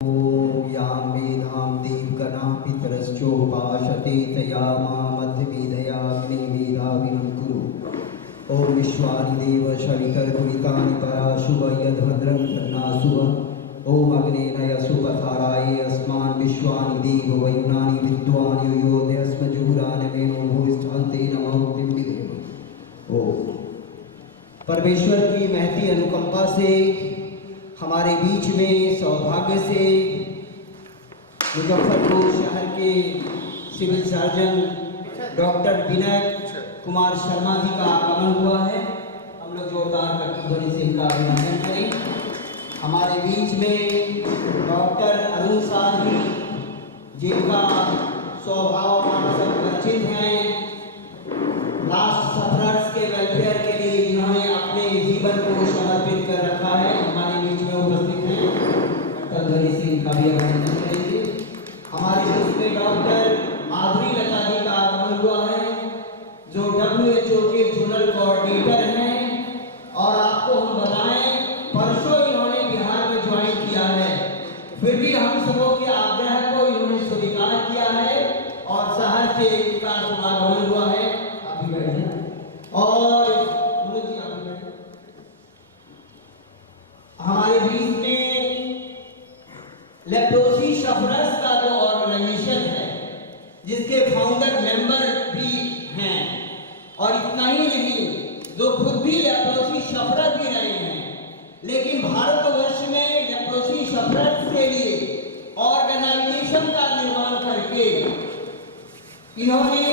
ॐ यां वेदां देवगणाः पितरश्चोपासते तया मामध्यमेधयाग्निवेदाविनं कुरु। ॐ विश्वानिदेव शविकर्कुरितानि पराशुभ यद्भद्रं धर्नाशुभ। ॐ अग्नेनय सुपथाराये अस्मान् विश्वानि देव वयुनानि विद्वान् योयोधयस्मजुहुरानमेनो भूस्थान्ते नमः दिव्यदेव। ओम परमेश्वर की महती अनुकंपा से हमारे बीच में सौभाग्य से मुजफ्फरपुर शहर के civil surgeon doctor Vinay Kumar Sharma ji का आगमन हुआ है। हम लोग जोरदार करके ध्वनि से इनका अभिनंदन करें। हमारे बीच में डॉक्टर अरुण शाह जी जिनका स्वभाव हम सब परिचित हैं, लास्ट सफरर्स के वेलफेयर के लिए जिन्होंने अपने जीवन को समर्पित कर रखा है, हमारे बीच में उपस्थित हैं। डॉक्टर धरी सिंह का भी अभिनंदन करेंगे। हमारे बीच में डॉक्टर माधुरी लता जी का आगमन हुआ है जो WHO के जोनल कोऑर्डिनेटर हैं। और आपको हम बताएं, परसों इन्होंने बिहार में ज्वाइन किया है, फिर भी हम सबों के आग्रह को इन्होंने स्वीकार किया है और शहर से इनका आगमन हुआ है। और हमारे बीच में लेप्रोसी सफरर्स का जो ऑर्गेनाइजेशन है जिसके फाउंडर मेंबर भी हैं, और इतना ही नहीं जो खुद भी लेप्रोसी सफरर भी रहे हैं, लेकिन भारतवर्ष में लेप्रोसी सफरर्स के लिए ऑर्गेनाइजेशन का निर्माण करके इन्होंने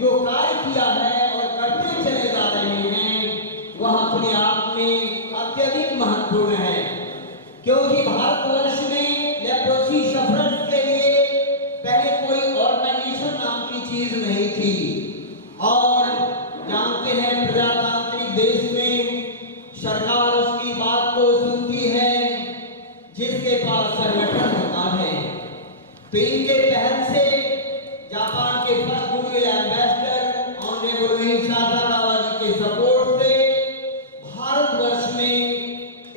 जो कार्य किया है करते चले जा रहे हैं, वह अपने आप में अत्यधिक महत्वपूर्ण है। क्योंकि भारतवर्ष में लेप्रोसी सफरर्स के लिए पहले कोई ऑर्गेनाइजेशन नाम की चीज नहीं थी। और जानते हैं, प्रजातांत्रिक देश में सरकार उसकी बात को सुनती है जिसके पास संगठन होता है। तो इनके पहल से जापान के फर्स्ट गुडविल एम्बेसडर के सपोर्ट से भारतवर्ष में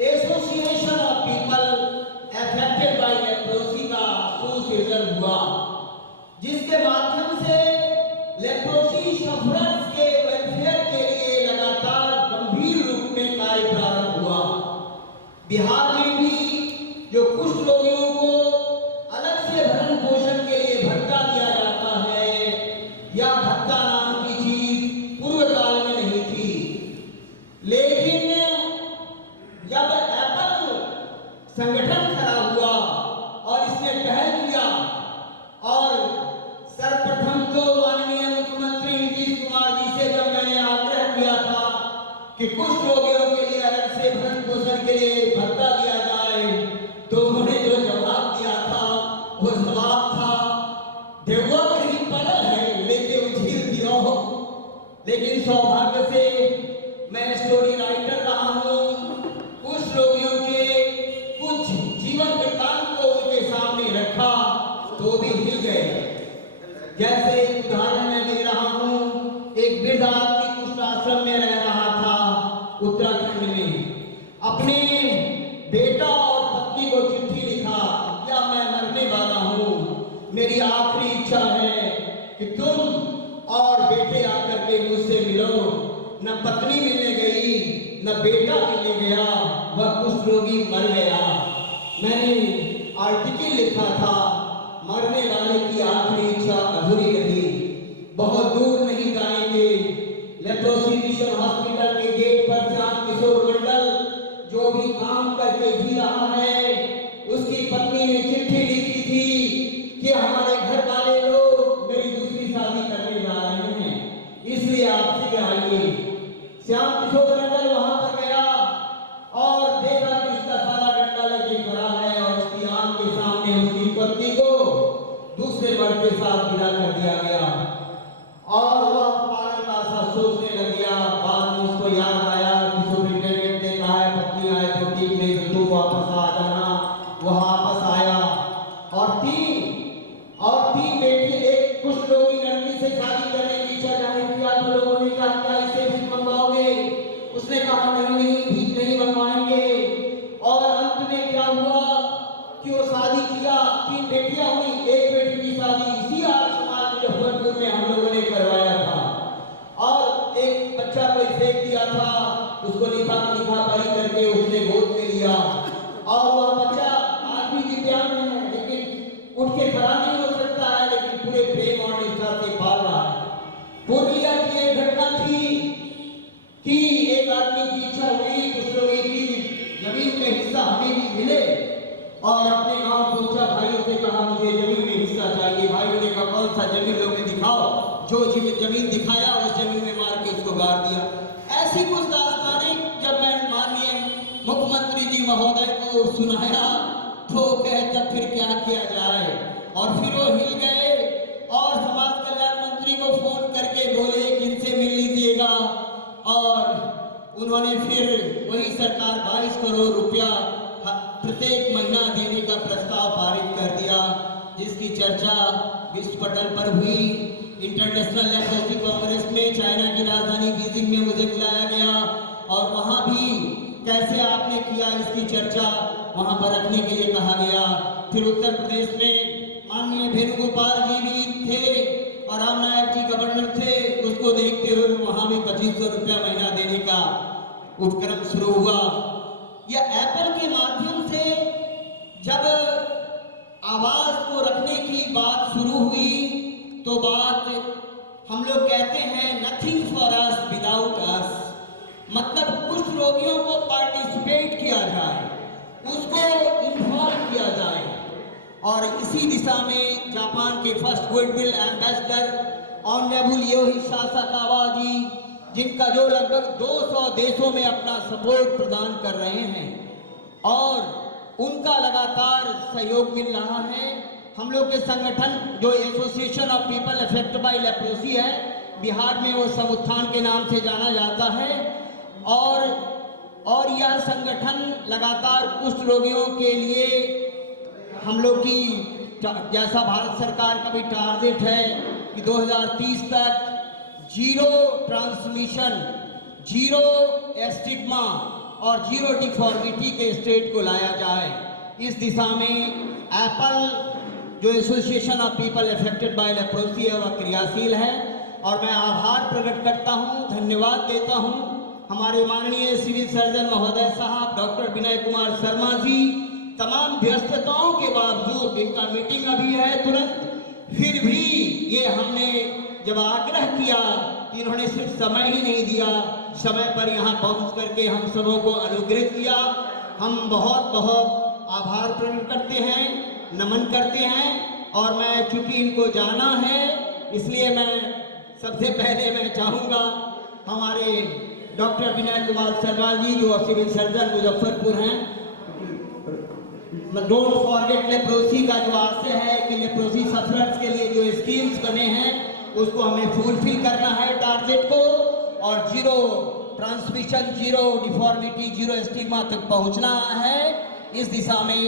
association of people affected by leprosy का एसोसिएशन हुआ, जिसके माध्यम से लेप्रोसी सफरर्स के वेलफेयर के लिए लगातार गंभीर रूप में कार्य प्रारंभ हुआ। बिहार में भी जो कुष्ठ रोगियों को अलग से भरण पोषण के लिए भत्ता दिया जाता है, या भत्ता नाम की चीज पूर्व काल में नहीं थी, लेकिन जब एप्पल संगठन खड़ा हुआ और इसने पहल किया, और सर्वप्रथम तो माननीय मुख्यमंत्री नीतीश कुमार जी से जब मैंने आग्रह किया था कि कुष्ठ रोगियों के लिए अलग से भरण पोषण के लिए भत्ता दिया जाए, तो उन्होंने जो जवाब दिया था वो जवाब था, देववा कहीं पड़ल है लेके उछील दियो। लेकिन सौभाग्य से मैं स्टोरी राइटर रहा हूँ, कुछ रोगियों के कुछ जीवन वृत्तांत को उनके सामने रखा तो भी हिल गए। जैसे उदाहरण मैं दे रहा हूँ, एक वृद्ध आदमी कुष्ठ आश्रम में रह रहा था उत्तराखंड में। अपने बेटा और पत्नी को चिट्ठी लिखा, क्या मैं मरने वाला हूँ, मेरी आखिरी इच्छा है कि तुम और बेटे आकर के मुझसे मिलो। न पत्नी मिलने गई, न बेटा मिलने गया, वह कुष्ठ रोगी मर गया। मैंने आर्टिकल लिखा था, मरने वाले की आखिरी इच्छा अधूरी रही। बहुत दूर नहीं जाएंगे, लेप्रोसी मिशन हॉस्पिटल के गेट पर श्याम किशोर मंडल जो भी काम करके जी रहा है, उसकी पत्नी ने चिट्ठी लिखी थी कि हमारे घर वाले लोग मेरी दूसरी शादी करने जा रहे हैं, इसलिए आप सीधे आइए। श्याम किशोर मंडल वहां पर गया और देखा कि उसका सारा डंडा लेके खड़ा है और उसकी आंख के सामने उसकी पत्नी को दूसरे मर्द के साथ विदा कर दिया गया। और वह पागल का सा सोचने लग गया। बाद में उसको याद आया कि सुपरिटेंडेंट ने कहा है पत्नी आए तो ठीक, नहीं तो तू वापस आ जाना। वह वापस आया और तीन बेटी, एक कुष्ठ रोगी लड़की से शादी करने की इच्छा जाहिर किया तो लोगों ने कहा क्या इससे भीख मंगवाओगे? उसने कहा नहीं, भीख नहीं मंगवाएंगे। और अंत में क्या हुआ कि वो शादी किया, 3 बेटियां हुई, एक बेटी की शादी इसी आर्य समाज मुजफ्फरपुर में हम लोगों ने करवाया था। और एक बच्चा कोई फेंक दिया था, उसको लिखा पढ़ी करके उसने गोद में लिया, और वह बच्चा आज भी दिव्यांग है, लेकिन उठ के खड़ा नहीं हो सकता है, लेकिन पूरे प्रेम और निष्ठा से पाल रहा है। पूर्णिया की एक घटना थी कि एक आदमी की इच्छा हुई, कुछ लोग की जमीन में हिस्सा हमें भी मिले, और अपने गांव पहुंचा, भाइयों से कहा मुझे जमीन में हिस्सा चाहिए। भाइयों ने कहा कौन सा जमीन लोगे दिखाओ, जो जमीन दिखाया उस जमीन में मार के उसको गाड़ दिया। ऐसी कुछ दास्तानें जब मैं माननीय मुख्यमंत्री जी महोदय को सुनाया तो कहे तब फिर क्या किया जाए, और फिर वो हिल गए और समाज कल्याण मंत्री को फोन करके बोले कि इनसे मिल लीजिएगा, और उन्होंने फिर वही सरकार 22 करोड़ रुपया प्रत्येक महीना देने का प्रस्ताव पारित कर दिया, जिसकी चर्चा विश्व पटल पर हुई। इंटरनेशनल लेप्रोसी कांग्रेस में चाइना की राजधानी बीजिंग में मुझे बुलाया गया, और वहां भी कैसे आपने किया इसकी चर्चा वहां पर रखने के लिए कहा गया। फिर उत्तर प्रदेश में माननीय वेणुगोपाल जी भी थे और राम नायक जी गवर्नर थे, उसको देखते हुए वहां भी 2500 रुपया महीना देने का उपक्रम शुरू हुआ। यह एप्पल के माध्यम से जब आवाज को रखने की बात शुरू हुई तो बात हम लोग कहते हैं नथिंग फॉर अस विदाउट अस, मतलब कुछ रोगियों को पार्टिसिपेट किया जाए, उसको इन्वॉल्व किया जाए। और इसी दिशा में जापान के फर्स्ट गुडविल एम्बेसडर ऑनरेबल योशिहिसा साकावा जी, जिनका जो लगभग 200 देशों में अपना सपोर्ट प्रदान कर रहे हैं, और उनका लगातार सहयोग मिल रहा है। हम लोग के संगठन जो association of people affected by leprosy है, बिहार में वो समुत्थान के नाम से जाना जाता है, और यह संगठन लगातार कुष्ठ रोगियों के लिए हम लोग की जैसा भारत सरकार का भी टारगेट है कि 2030 तक जीरो ट्रांसमिशन, जीरो एस्टिग्मा और जीरो डिफॉर्मिटी के स्टेट को लाया जाए। इस दिशा में एप्पल जो association of people affected by leprosy है वह क्रियाशील है, और मैं आभार प्रकट करता हूं, धन्यवाद देता हूं हमारे माननीय सिविल सर्जन महोदय साहब डॉक्टर विनय कुमार शर्मा जी। तमाम व्यस्तताओं के बावजूद, इनका मीटिंग अभी है तुरंत, फिर भी ये हमने जब आग्रह किया कि इन्होंने सिर्फ समय ही नहीं दिया, समय पर यहाँ पहुँच करके हम सबों को अनुग्रहित किया। हम बहुत बहुत आभार प्रकट करते हैं, नमन करते हैं, और मैं चूंकि इनको जाना है इसलिए मैं सबसे पहले मैं चाहूँगा हमारे डॉक्टर विनय कुमार शर्मा जी जो सिविल सर्जन मुजफ्फरपुर हैं, डोंट फॉरगेट लेप्रोसी का जो आशय है कि लेप्रोसी सफरर्स के लिए जो स्कीम्स बने हैं उसको हमें फुलफिल करना है टारगेट को, और zero transmission, zero deformity, zero stigma तक पहुंचना है। इस दिशा में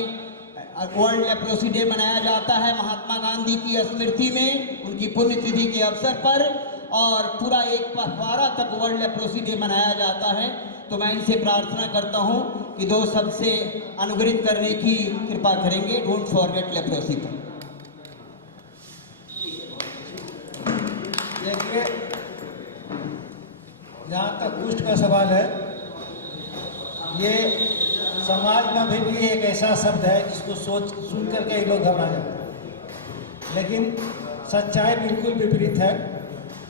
वर्ल्ड लेप्रोसी डे मनाया जाता है महात्मा गांधी की स्मृति में, उनकी पुण्यतिथि के अवसर पर, और पूरा एक पखवाड़ा तक वर्ल्ड लेप्रोसी डे मनाया जाता है। तो मैं इनसे प्रार्थना करता हूं कि 2 शब्द से अनुग्रहित करने की कृपा करेंगे। डोंट फॉरगेट लेप्रोसी पर। देखिए, जहाँ तक कुष्ठ का सवाल है, ये समाज में भी एक ऐसा शब्द है जिसको सुन करके लोग घबरा जाते हैं, लेकिन सच्चाई बिल्कुल विपरीत है।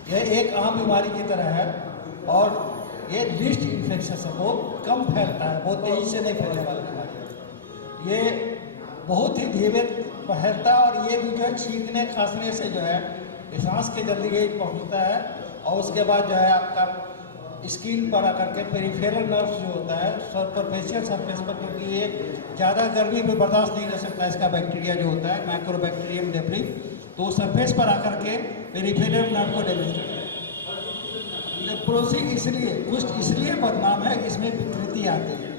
यह एक आम बीमारी की तरह है, और ये लिस्ट इन्फेक्शन है, बहुत कम फैलता है, बहुत तेजी से नहीं फैलने वाला बीमारी। ये बहुत ही धीरे फैलता है, और ये भी जो है छींकने खांसने से जो है सांस के जरिए पहुंचता है, और उसके बाद जो है आपका स्किन पर आकर के पेरिफेरल नर्व जो होता है सुपरफिशियल सरफेस पर, क्योंकि ये ज़्यादा गर्मी में बर्दाश्त नहीं कर सकता इसका बैक्टीरिया जो होता है माइक्रोबैक्टीरियम डेब्री, तो सरफेस पर आकर के पेरिफेरल नर्व को डैमेज करता है। लेप्रोसी इसलिए, कुष्ठ इसलिए बदनाम है, इसमें विकृति आती है,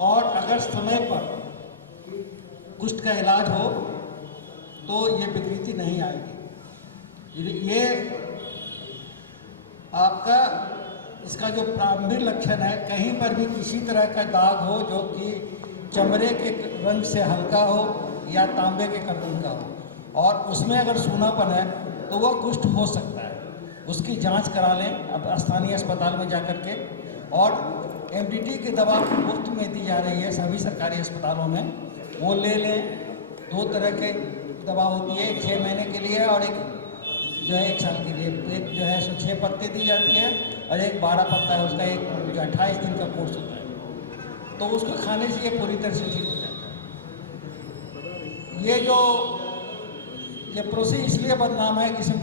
और अगर समय पर कुष्ठ का इलाज हो तो ये विकृति नहीं आएगी। ये आपका इसका जो प्रारंभिक लक्षण है, कहीं पर भी किसी तरह का दाग हो जो कि चमड़े के रंग से हल्का हो, या तांबे के कर्तन का हो और उसमें अगर सूनापन है तो वह कुष्ठ हो सकता है। उसकी जांच करा लें अब स्थानीय अस्पताल में जाकर के। और एमडीटी की दवा मुफ्त में दी जा रही है सभी सरकारी अस्पतालों में, वो ले लें। 2 तरह के दवा होती है, एक 6 महीने के लिए और एक जो है 1 साल के लिए। एक जो है 6 पत्ते दी जाती है और एक 12 पत्ता है, उसका एक जो 28 दिन का कोर्स होता है, तो उसको खाने से ये पूरी तरह से ठीक हो जाता है। ये जो लेप्रोसी इसलिए बदनाम है कि इसमें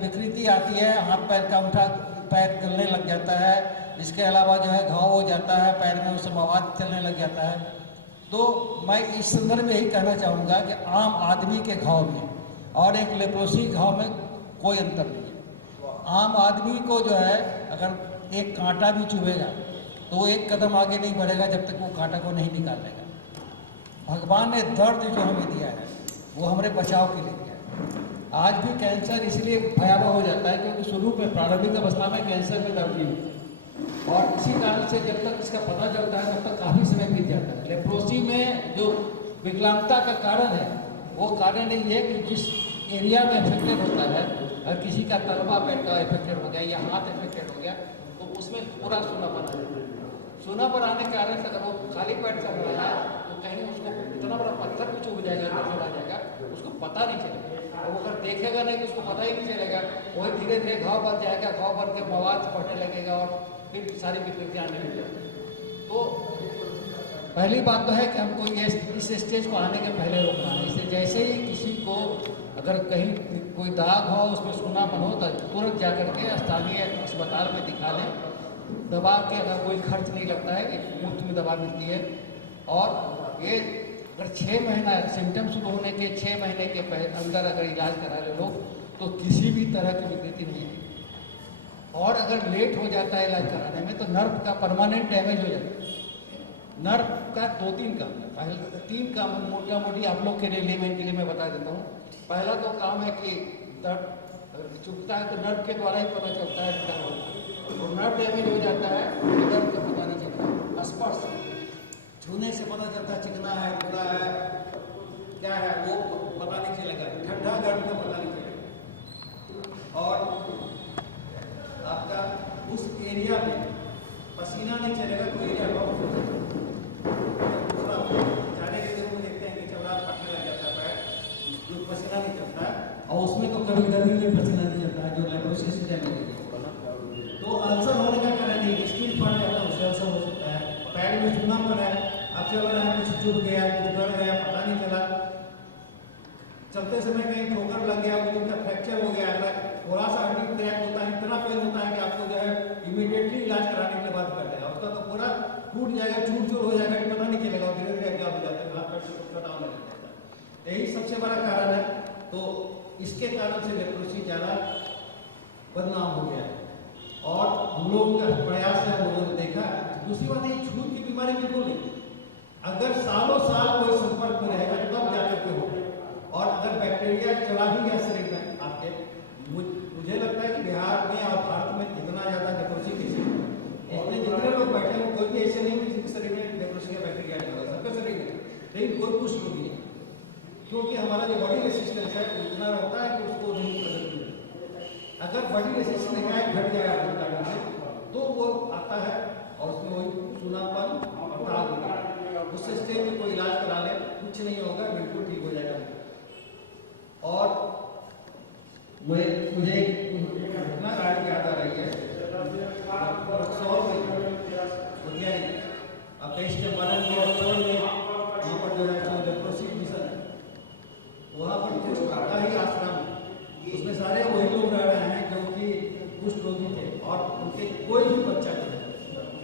विकृति आती है, हाथ पैर का अंगूठा पैर गलने लग जाता है, इसके अलावा जो है घाव हो जाता है पैर में, उससे मवाद चलने लग जाता है। तो मैं इस संदर्भ में यही कहना चाहूँगा कि आम आदमी के घाव में और एक लेप्रोसी घाव में कोई अंतर नहीं है। आम आदमी को जो है अगर एक कांटा भी चुभेगा तो वो एक कदम आगे नहीं बढ़ेगा जब तक वो कांटा को नहीं निकाल लेगा। भगवान ने दर्द जो हमें दिया है वो हमारे बचाव के लिए दिया है। आज भी कैंसर इसलिए भयावह हो जाता है क्योंकि शुरू में प्रारंभिक अवस्था में कैंसर में दर्द नहीं होती और इसी कारण से जब तक इसका पता चलता है तब तक काफ़ी समय बीत जाता है। लेप्रोसी में जो विकलांगता का कारण है वो कारण ये है कि जिस एरिया में इफेक्टेड होता है, अगर किसी का तलवा पेट का इफेक्टेड हो गया या हाथ इफेक्टेड हो गया तो उसमें पूरा सूनापन आ जाता है। सूनापन आने के कारण से अगर वो खाली पेट चल रहा है तो कहीं उसको इतना बड़ा पत्थर भी चुभ जाएगा, नजर आ जाएगा, उसको पता नहीं चलेगा। और वो अगर देखेगा नहीं तो उसको पता ही नहीं चलेगा, वही धीरे धीरे घाव बढ़ जाएगा, घाव बढ़ के मवाद बढ़ने लगेगा और फिर सारी विकृतियाँ आने लग जाती। तो पहली बात तो है कि हमको ये इस स्टेज को आने के पहले रोकना है। इससे जैसे ही किसी को अगर कहीं कोई दाग हो, उसमें सूनापन हो तो तुरंत जा करके स्थानीय अस्पताल में दिखा लें। दवा के अगर कोई खर्च नहीं लगता है, मुफ्त में दवा मिलती है। और ये अगर 6 महीना सिम्टम शुरू होने के 6 महीने के अंदर अगर इलाज करा ले लोग तो किसी भी तरह की विकृति नहीं है। और अगर लेट हो जाता है इलाज कराने में तो नर्व का परमानेंट डैमेज हो जाता है। नर्व का 2-3 काम है, पहले 3 काम मोटा मोटी आप लोग के लिए मैं बता देता हूँ। पहला तो काम है कि दर्द अगर चुभता है तो नर्व के द्वारा ही पता चलता है दर्द होता है। और नर्व डैमेज हो जाता है तो दर्द का पता नहीं चलता। स्पर्श छूने से पता चलता है चिकना है, बुरा है, क्या है वो पता नहीं चलेगा, ठंडा गर्म का पता नहीं चलेगा। और आपका उस एरिया में पसीना नहीं चलेगा, कोई एरिया बहुत दूसरा जाने के जरूर देखते हैं कि चौराहा फटने लग जाता है पैर, जो पसीना नहीं चलता है। और उसमें तो कभी गर्मी में पसीना नहीं चलता है जो लेप्रोसिस डैमेज है। तो अल्सर होने का कारण नहीं, स्किन फट जाता है, उससे अल्सर हो सकता है। पैर में सूनापन है, अब चल रहा है, कुछ चुभ गया, कुछ गड़ गया, पता नहीं चला, चलते समय कहीं ठोकर लग गया, कुछ उनका फ्रैक्चर हो गया, थोड़ा सा हड्डी क्रैक होता है, इतना पेन होता है कि आपको जो है इमीडिएटली इलाज कराने के लिए बात कर देगा। उसका तो पूरा टूट जाएगा, चूर चूर हो जाएगा कि पता नहीं चलेगा, धीरे धीरे क्या हो जाता है, हाथ पैर से उसका डाउन लग जाता है। यही सबसे बड़ा कारण है। तो इसके कारण से लेप्रोसी ज़्यादा बदनाम हो गया है और हम लोगों का प्रयास है, हम लोगों ने देखा। दूसरी बात ये छूत की बीमारी बिल्कुल नहीं, अगर सालों साल कोई संपर्क में रहेगा तब जाकर के हो। और अगर बैक्टीरिया चला भी गया शरीर में आपके, मुझे लगता है कि बिहार में और भारत में इतना ज़्यादा लेप्रोसी केस है, इसलिए जितने लोग बैठे हैं कोई भी ऐसे नहीं है जिसके शरीर में लेप्रोसी का बैक्टीरिया नहीं होगा, सबके शरीर में, लेकिन कोई कुछ नहीं है क्योंकि हमारा जो बॉडी रेसिस्टेंस है इतना रहता है कि उसको नहीं बदलती है। अगर बॉडी रेसिस्टेंस घट जाएगा तो वो आता है और उसमें वही सूनापन और दाग होता है। उस स्टेज में कोई इलाज करा ले, कुछ नहीं होगा, बिल्कुल ठीक हो जाएगा। और मुझे घटना याद आ रही है, वहाँ पर जो है लेप्रोसी मिशन है, वहाँ पर कुछ काटा ही आश्रम, उसमें सारे वही लोग रह रहे हैं जो कि कुष्ठ रोगी थे और उनके कोई भी बच्चा जो है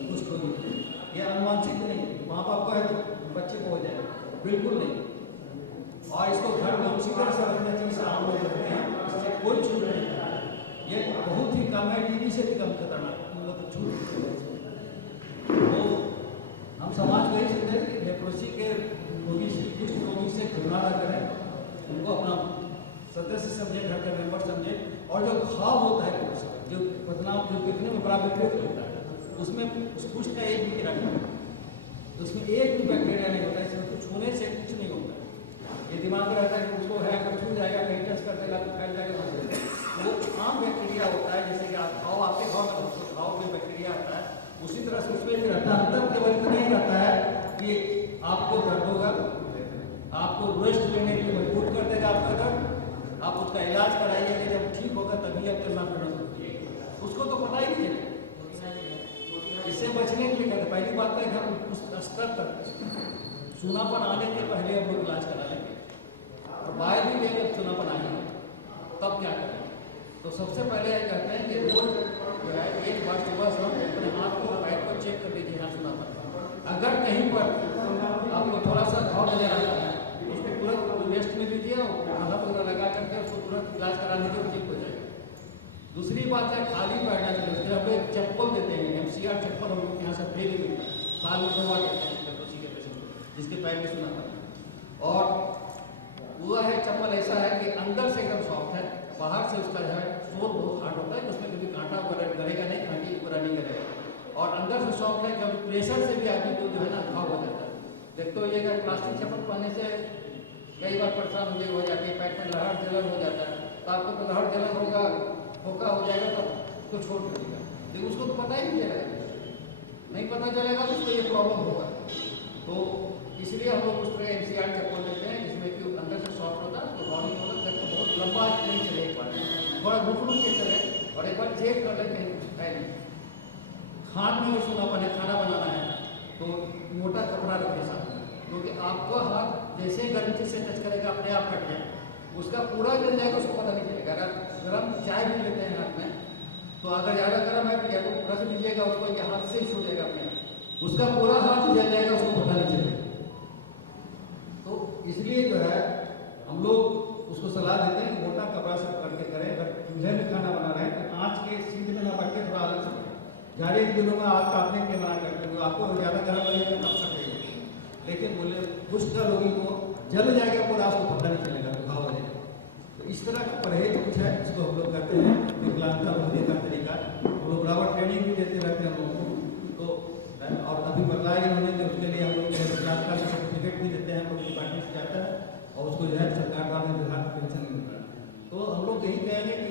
कुष्ठ रोगी थे। ये अनुवांछित नहीं, माँ बाप को है तो बच्चे को हो जाए, बिल्कुल नहीं। और इसको घर में उसी तरह से रखना चाहिए जैसे हम लोग रखते हैं, इससे कोई छूट नहीं है। ये बहुत ही कम है, टीबी से भी कम खतरनाक मतलब छूट। तो हम समाज को यही समझे कि लेप्रोसी के रोगी से, कुष्ठ रोगी से घृणा न करें, उनको अपना सदस्य समझे, घर का मेंबर समझे। और जो घाव होता है जो बदनाम जो कितने में बड़ा विकृत होता है, उसमें उस कुष्ठ का एक भी कीड़ा नहीं होता, उसमें एक भी बैक्टीरिया नहीं होता, इसमें तो छूने से कुछ नहीं होता। ये दिमाग में रहता है कि उसको है अगर छू जाएगा कहीं टच कर देगा तो फैल जाएगा मर जाएगा। वो आम बैक्टीरिया होता है, जैसे कि आप घाव आपके घाव में घाव में बैक्टीरिया आता है, उसी तरह से उसमें भी रहता है। अंदर केवल इतना ही रहता है कि आपको दर्द होगा, आपको रेस्ट लेने के लिए मजबूर कर देगा आपका दर्द, आप उसका इलाज कराइए, जब ठीक होगा तभी आप चलना फिरना शुरू कीजिएगा। उसको तो पता ही नहीं है। इससे बचने के लिए कहते पहली बात है हम उस स्तर तक चूनापन आने के पहले हम लोग इलाज करा लेंगे, और बाद भी जब चूनापन आएंगे तब क्या करेंगे। तो सबसे पहले ये कहते हैं कि रोज जो है एक बार सुबह शाम अपने हाथ को पैर को चेक कर लीजिए यहाँ चूनापन। अगर कहीं पर आपको थोड़ा सा घाव नजर आता है उसको तुरंत रेस्ट में लीजिए और मलहम वगैरह लगा करके उसको तुरंत इलाज कराने के ठीक हो जाएगा। दूसरी बात है खाली पैर ना चले, हम लोग चप्पल देते हैं, MCR चप्पल हम लोग यहाँ से फ्री में मिलता है, साल में 2 बार देते हैं लेप्रोसी के पेशेंट को जिसके पैर में चूनापन। और वो है चप्पल ऐसा है कि अंदर से एकदम सॉफ्ट है, बाहर से उसका जो है सोल बहुत हार्ड होता है कि उसमें कभी कांटा करेगा नहीं, कांटी पूरा नहीं करेगा। और अंदर से सॉफ्ट है क्योंकि प्रेशर से भी आदमी को जो है ना घाव हो जाता है। देखते हो ये प्लास्टिक चप्पल पहनने से कई बार परेशान हो जाती है, पैर में लहर जलन हो जाता है, तो आपको तो लहर जलन होगा, धोखा हो जाएगा तो उसको छोड़ देगा, लेकिन उसको तो पता ही नहीं चलेगा, नहीं पता चलेगा तो उसको ये प्रॉब्लम होगा। तो इसलिए हम लोग उस तरह MCR चप्पल लेते हैं जिसमें कि अंदर से सॉफ्ट होता है, तो बॉडी में होता है, बहुत लंबा नहीं चले, एक बार थोड़ा रुक के चले और एक बार चेक कर ले कहीं कुछ है नहीं। हाथ में सुनापन है, खाना बनाना है तो मोटा कपड़ा रखे साथ में, क्योंकि आपको हाथ जैसे गर्म चीज से टच करेगा अपने आप कट जाए, उसका पूरा जल जाएगा, उसको पता नहीं चलेगा। अगर गर्म चाय भी लेते हैं हाथ में तो अगर ज़्यादा गर्म है तो या तो रख लीजिएगा उसको, या हाथ से ही छू जाएगा अपने आप, उसका पूरा हाथ जल जाएगा, उसको पता नहीं चलेगा। तो इसलिए जो है हम लोग उसको सलाह देते हैं मोटा कपड़ा से पकड़ के करें। अगर चूल्हे में खाना बना रहे हैं तो आँच के सीधे में ना पड़ के थोड़ा अलग से जाड़े के दिनों में आग काटने के मना करते हैं, आपको ज़्यादा गर्म लगेगा तब सकेगा, लेकिन बोले कुछ लोगों को जल जाएगा पूरा, उसको पता नहीं चलेगा, तो घाव हो जाएगा। तो इस तरह का परहेज कुछ है जिसको हम लोग करते हैं, विकलांगता रोकने का तरीका। हम लोग बराबर ट्रेनिंग भी देते रहते हैं हम लोगों को, तो और अभी बदलाए उन्होंने तो उसके लिए हम लोग विकलांगता का सर्टिफिकेट भी देते हैं, हम लोग डिपार्टमेंट से जाता है और उसको जो है सरकार द्वारा विभाग पेंशन मिलता है। तो हम लोग यही कहेंगे कि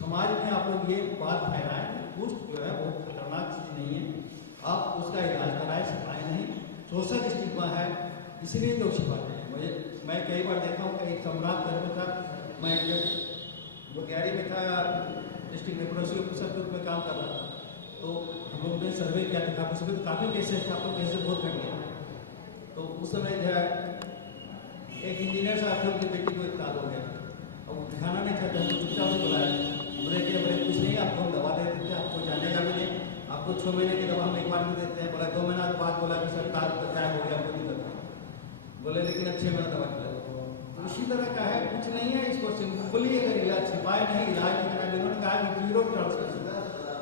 समाज में आप लोग ये बात फैलाएं कि कुष्ठ जो है बहुत खतरनाक चीज़ नहीं है, आप उसका इलाज कराएं, छिपाएं नहीं। सोशल स्टिग्मा है इसीलिए तो छिपाते हैं। मैं कई बार देखा हूँ कि एक सम्राट करके था, मैं जब बुग्यारी में था डिस्ट्रिक्ट लेप्रोसी ऑफिसर के रूप में काम कर रहा था, तो हम लोग ने सर्वे किया था, उसमें काफ़ी केसेस थे, आप लोग केसेस बहुत घट गए। तो उस समय जो है एक इंजीनियर साहब थे, उनकी बेटी को इंतकाल हो गया, अब वो दिखाना नहीं चाहते, हमको चुपचाप से बुलाया, बोले कि बोले कुछ नहीं, आपको हम दवा दे देते हैं, आपको जाने का भी नहीं, आपको 6 महीने की दवा हम एक बार में देते हैं। बोला 2 महीना बाद बोला कि सरकार को क्या हो गया, आपको दिक्कत है, बोले लेकिन अब 6 महीना दवा खिला। उसी तरह का है, कुछ नहीं है, इसको सिंपली अगर इलाज छिपाए नहीं, इलाज की तरह जिन्होंने कहा कि 0 टॉलरेंस,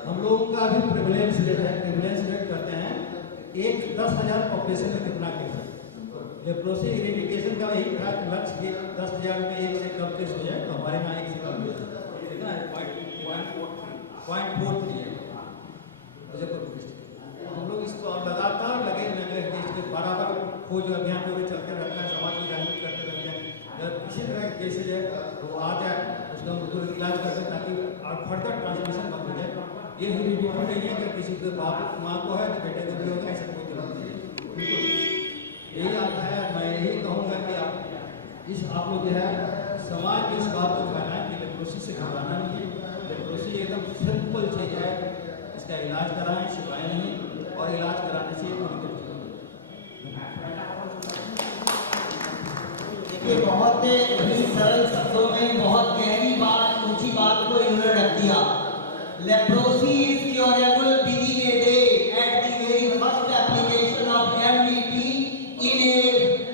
हम लोगों का भी प्रिविलेंस रेट है, प्रिविलेंस रेट करते हैं 10,000 पॉपुलेशन में कितना केस है। लेप्रोसी इरेडिकेशन का यही था लक्ष्य कि 10,000 में 1 से कम केस हो जाए, तो हमारे यहाँ 1 से कम केस कितना है 0.43 है मुजफ्फरपुर डिस्ट्रिक्ट। हम लोग इसको लगातार लगे हुए हैं, इसके बराबर खोज अभियान पूरे चलते रहता है, समाज को जागरूक करते रहते हैं। अगर किसी तरह के केसेज है तो आ जाए, उसका हम इलाज करते हैं ताकि फर्दर ट्रांसमिशन बंद हो जाए। ये हुई बीमारी नहीं है कि किसी के बाप माँ को है तो बेटे को भी होगा, ऐसा कोई जरूरत नहीं है। बिल्कुल यही आता है। मैं यही कहूँगा कि आप लोग जो है समाज में इस बात को फैलाएं कि लेप्रोसी से घबराना नहीं है। लेप्रोसी एकदम सिंपल चीज़ है, इसका इलाज कराएं, छिपाएं नहीं, और इलाज कराने से देखिए बहुत ही सरल शब्दों में बहुत गहरी बात, ऊंची बात को इन्होंने रख दिया। Leprosy is curable within a day at the very first application of MDT in a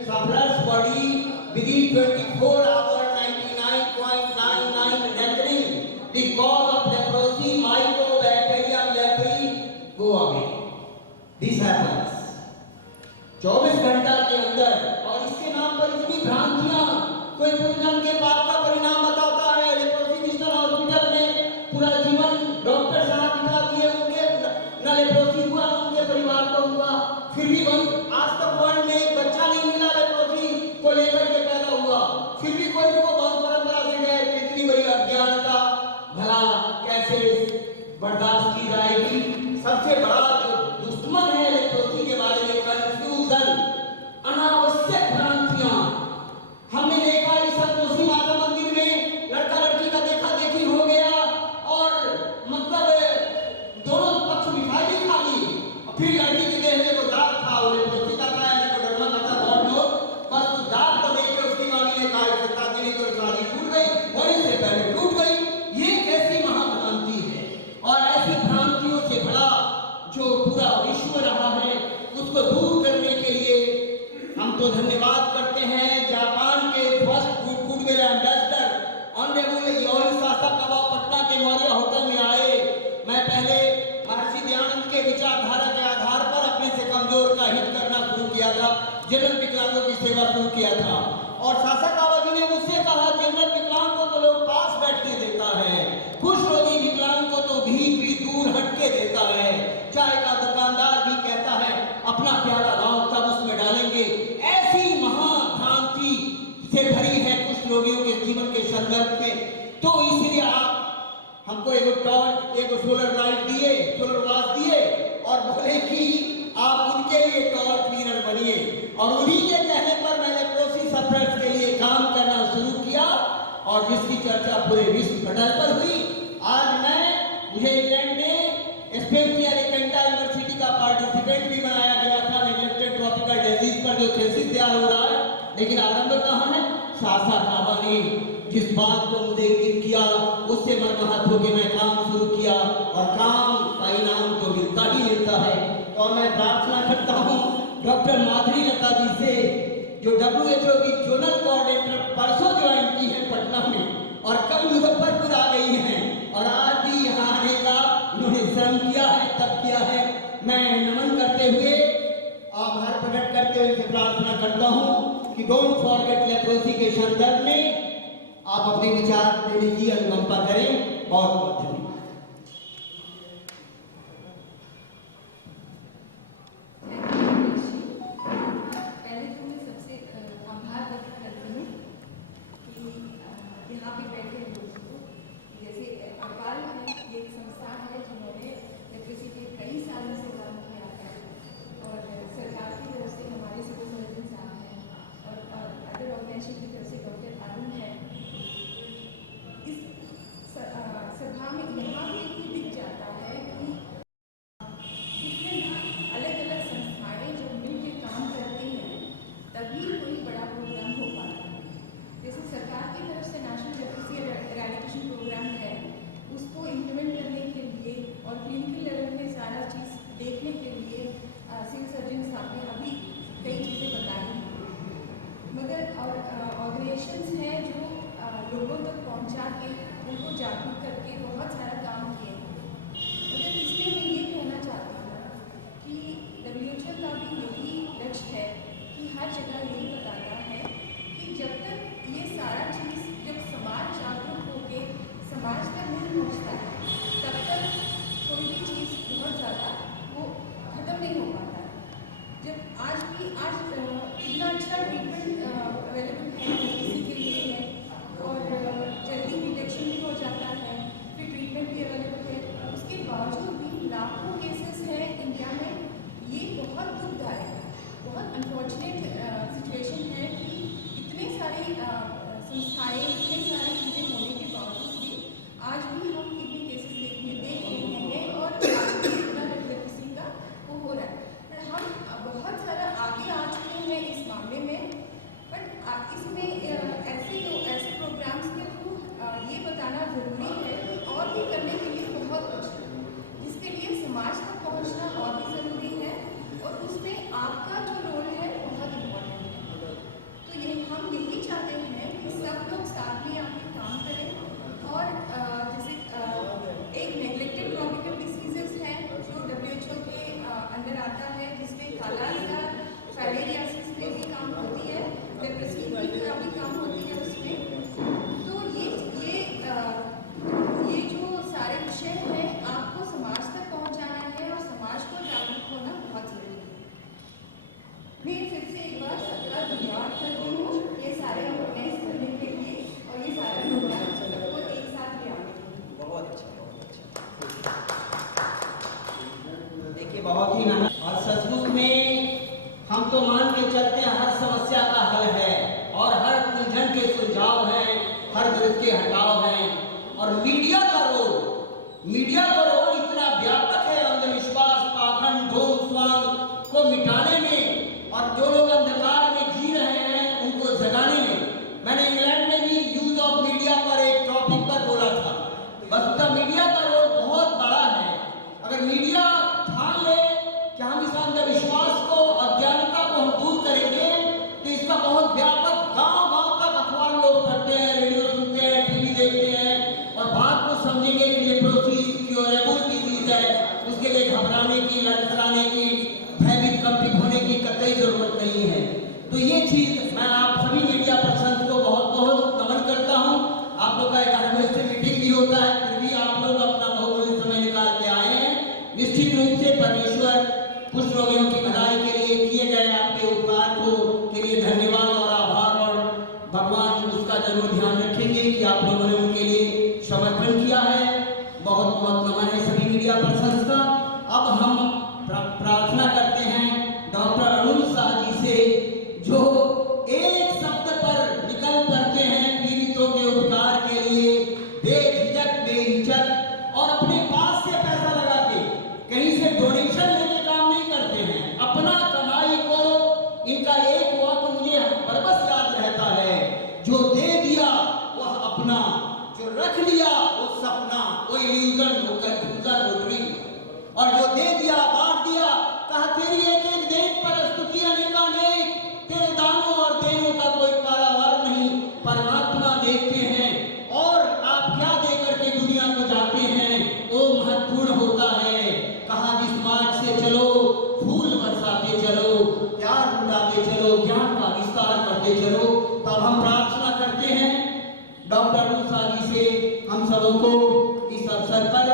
sufferer's body within 24 hour 99.99 rendering the cause of leprosy mycobacterium leprae go away. This happens 24 घंटा के अंदर। और इसके नाम पर इतनी भ्रांतियां, कोई पूजन के पाप का परिणाम बताता है। लेप्रोसी मिशन हॉस्पिटल में पूरा जीवन डॉक्टर साहब बिठा दिए, उनके न लेप्रोसी हुआ, उनके परिवार को हुआ, फिर भी आज तक वर्ल्ड में एक बच्चा नहीं मिला लेप्रोसी को लेकर के पैदा हुआ। रोगियों के जीवन के संदर्भ में। तो इसीलिए आप हमको एक टॉर्च, एक सोलर लाइट दिए, सोलर वाच दिए और बोले कि आप उनके लिए टॉर्च वीनर बनिए। और उन्हीं के कहने पर मैंने लेप्रोसी सफरर्स के लिए काम करना शुरू किया और जिसकी चर्चा पूरे विश्व पटल पर हुई। आज मुझे इंग्लैंड में स्पेनिया एलिकेंटा यूनिवर्सिटी का पार्टिसिपेंट भी बनाया गया था नेग्लेक्टेड ट्रॉपिकल डिजीज पर जो थीसिस तैयार हो रहा है। लेकिन आरंभ कहाँ है? सासा काबा ने जिस बात को मुझे इंगित किया उससे मर्माहत होकर मैं काम शुरू किया और काम का इनाम तो मिलता ही मिलता है। और मैं प्रार्थना करता हूँ डॉक्टर माधुरी लता जी से, जो WHO की जोनल कोऑर्डिनेटर परसों ज्वाइन की है पटना में और कल मुजफ्फरपुर आ गई हैं और आज भी यहाँ आने का उन्होंने श्रम किया है, तब किया है। मैं नमन करते हुए, आभार प्रकट करते हुए इनसे प्रार्थना करता हूँ कि डोंट फॉरगेट लेप्रोसी के संदर्भ में आप अपने विचार देने की अनुकंपा करें। बहुत बहुत धन्यवाद। पहले तो मैं सबसे आभार व्यक्त करती हूँ कि यहाँ पे बैठे लोगों को, जैसे अकाल है, ये एक संस्था है जिन्होंने लेप्रोसी के कई सालों से काम किया है और सरकार की तरफ से हमारे सिविल सर्जन साहब हैं और अदर ऑर्गेनाइजेशन की तरफ से डॉक्टर अरुण है। इस सभा में यहाँ पे ही दिख जाता है कि अलग अलग संस्थाएं जो मिलकर काम करती हैं तभी कोई बड़ा प्रोग्राम हो पाता है। जैसे सरकार की तरफ से नेशनल लेप्रोसी एरेडिकेशन प्रोग्राम है, उसको इम्प्लीमेंट करने के लिए और क्लिनिकल लेवल में सारा चीज़ देखने के लिए सिविल सर्जन साहब ने अभी कई चीज़ें बताई हैं। मगर और ऑर्गेनाइजेशंस हैं जो लोगों तक पहुंचा के उनको जागरूक करके बहुत सारा काम किए हैं। मगर इसमें मैं ये कहना चाहती हूँ कि WHO का भी यही लक्ष्य है कि हर जगह यही बताता है कि जब तक ये सारा चीज़ जब समाज जागरूक होकर समाज तक नहीं पहुँचता है तब तक कोई भी चीज़ बहुत ज़्यादा वो ख़त्म नहीं हो पाता है। जब आज इतना अच्छा ट्रीटमेंट अवेलेबल है किसी के लिए है और जल्दी डिटेक्शन भी हो जाता है, फिर ट्रीटमेंट भी अवेलेबल है, उसके बावजूद भी लाखों केसेस हैं इंडिया में। ये बहुत दुखदायक है, बहुत अनफॉर्चुनेट सिचुएशन है कि इतने सारे संस्थाएं, इतने सारी चीज़ें होने के बावजूद भी आज भी हम कितने केसेस देख रहे हैं और इतना लेप्रोसी का वो हो रहा है। हम बहुत सारा आगे आ चुके हैं इस मामले में, बट इसमें ऐसे प्रोग्राम्स के थ्रू ये बताना ज़रूरी है कि और भी करने के लिए बहुत कुछ है, जिसके लिए समाज तक पहुंचना और भी ज़रूरी है और उसमें आपका जो रोल है बहुत इम्पोर्टेंट है। तो ये हम यही चाहते हैं कि सब लोग साथ में आके काम करें और जैसे एक नेग्लेक्टेड ट्रॉपिकल डिसीजेस है जो WHO के अंदर आता है, जिसमें कालाजार, फाइलेरियासिस में भी काम होती है, लेप्रोसी का भी काम होती है उसमें। तो ये जो सारे विषय हैं आपको समाज तक पहुंचाना है और समाज को जागरूक होना बहुत जरूरी है। मैं फिर से एक बार सबका धन्यवाद करती हूँ ये सारे ऑर्गेनाइज करने के लिए और ये सारे प्रोग्राम को एक साथ ले आने के लिए। बहुत अच्छा, बहुत अच्छा। देखिए बहुत ही मेहनत और सचमुच में हम तो मान के चलते हैं हर समस्या का हल है और हर उलझन के सुझाव हैं, हर दर्द के हटाव हैं। और मीडिया का रोल इतना व्यापक है अंधविश्वास, पाखंड, ढोंग स्वांग को मिटाने में और जो लोग अंधकार में जी रहे हैं उनको जगाने में। मैंने इंग्लैंड में भी यूज ऑफ मीडिया पर एक टॉपिक पर बोला था। वस्तुतः मीडिया का रोल बहुत बड़ा है। अगर मीडिया ठान ले कि हम इस अंधविश्वास को, अज्ञानता को हम दूर करेंगे तो इसका बहुत व्यापक गांव-गांव तक अखबार लोग पढ़ते हैं, रेडियो सुनते हैं, टीवी देखते हैं और बात को समझेंगे कि लेप्रोसी क्योरेबल डिजीज है, उसके लिए घबराने की, लड़खड़ाने की, भयभीत कंपित होने की कतई जरूरत नहीं है। तो ये चीज मैं आप सभी मीडिया पर्सन को बहुत बहुत नमन करता हूँ। आप लोग का 11 बजे से मीटिंग भी होता है, फिर भी आप लोग अपना बहुमूल्य समय निकाल के आए हैं। निश्चित रूप से परमेश्वर कुछ रोगियों की भलाई के लिए किए गए आपके उपकार को के लिए धन्यवाद और आभार, और भगवान उसका का जरूर ध्यान रखेंगे कि आप लोगों ने उनके लिए समर्पण किया है। बहुत बहुत नमन है सभी मीडिया पर्सन का। अब हम प्रार्थना करते हैं डॉक्टर अरुण शाह जी से, जो एक शब्द पर निकल पड़ते हैं पीड़ितों के उपकार के लिए, बेझिझक बेहिचक, और अपने पास से पैसा लगा के कहीं से डोनेशन लेके काम नहीं करते हैं। अपना कमाई को इनका एक वाक्य मुझे बरबस याद रहता है, जो दे दिया वह अपना, जो रख लिया वो सपना, वो इल्यूजन होकर दूसरा रोटरी, और जो दे दिया बांट दिया, कहा तेरी एक एक देन पर स्तुतियां निकाले, तेरे दानों और देनों का कोई कारोबार नहीं, परमात्मा देखते हैं और आप क्या दे करके दुनिया को जाते हैं वो महत्वपूर्ण होता है। कहा जिस मार्ग से चलो फूल बरसाते चलो, प्यार लुटाते चलो, ज्ञान का विस्तार करते चलो। तब हम प्रार्थना करते हैं डॉक्टर अरुण शाह जी से, हम सबों को इस अवसर पर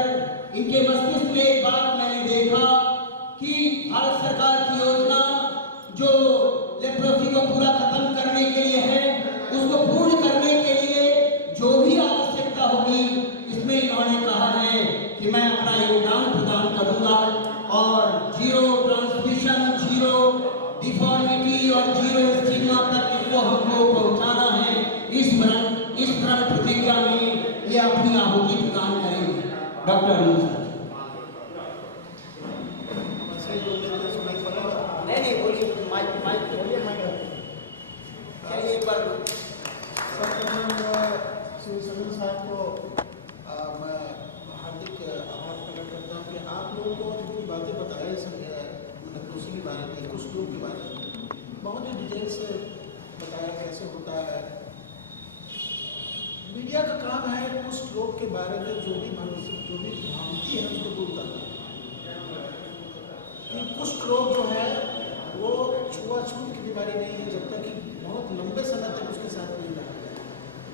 इनके मस्तिष्क में एक बात मैंने देखा कि भारत सरकार की योजना जो लेप्रोसी को पूरा खत्म करने के लिए है, उसको पूर्ण करने के लिए जो भी आवश्यकता होगी, इसमें इन्होंने कहा है कि मैं अपना योगदान प्रदान करूंगा और जीरो ट्रांसमिशन, जीरो डिफॉर्मिटी और जीरो स्टिग्मा तक इसको हमको पहुंचाना है। इस प्रण प्रतिज्ञा में ये अपनी आहुति प्रदान करेंगे। डॉक्टर अरुण शाह। नहीं बोलिए, माइक बोलिए, चलिए एक बार श्री समीर साहब को मैं हार्दिक आभार प्रकट करता हूँ कि आप लोगों को जो बातें बताई लेप्रोसी के बारे में, कुछ लोग के बारे में बहुत ही डिटेल से बताया कैसे होता है। मीडिया का काम है कुछ लोग के बारे में जो भी भ्रांति है उसको दूर करना। कि कुछ लोग जो है वो छुआछूत की बीमारी नहीं है जब तक कि बहुत लंबे समय तक उसके साथ नहीं रहा जाए।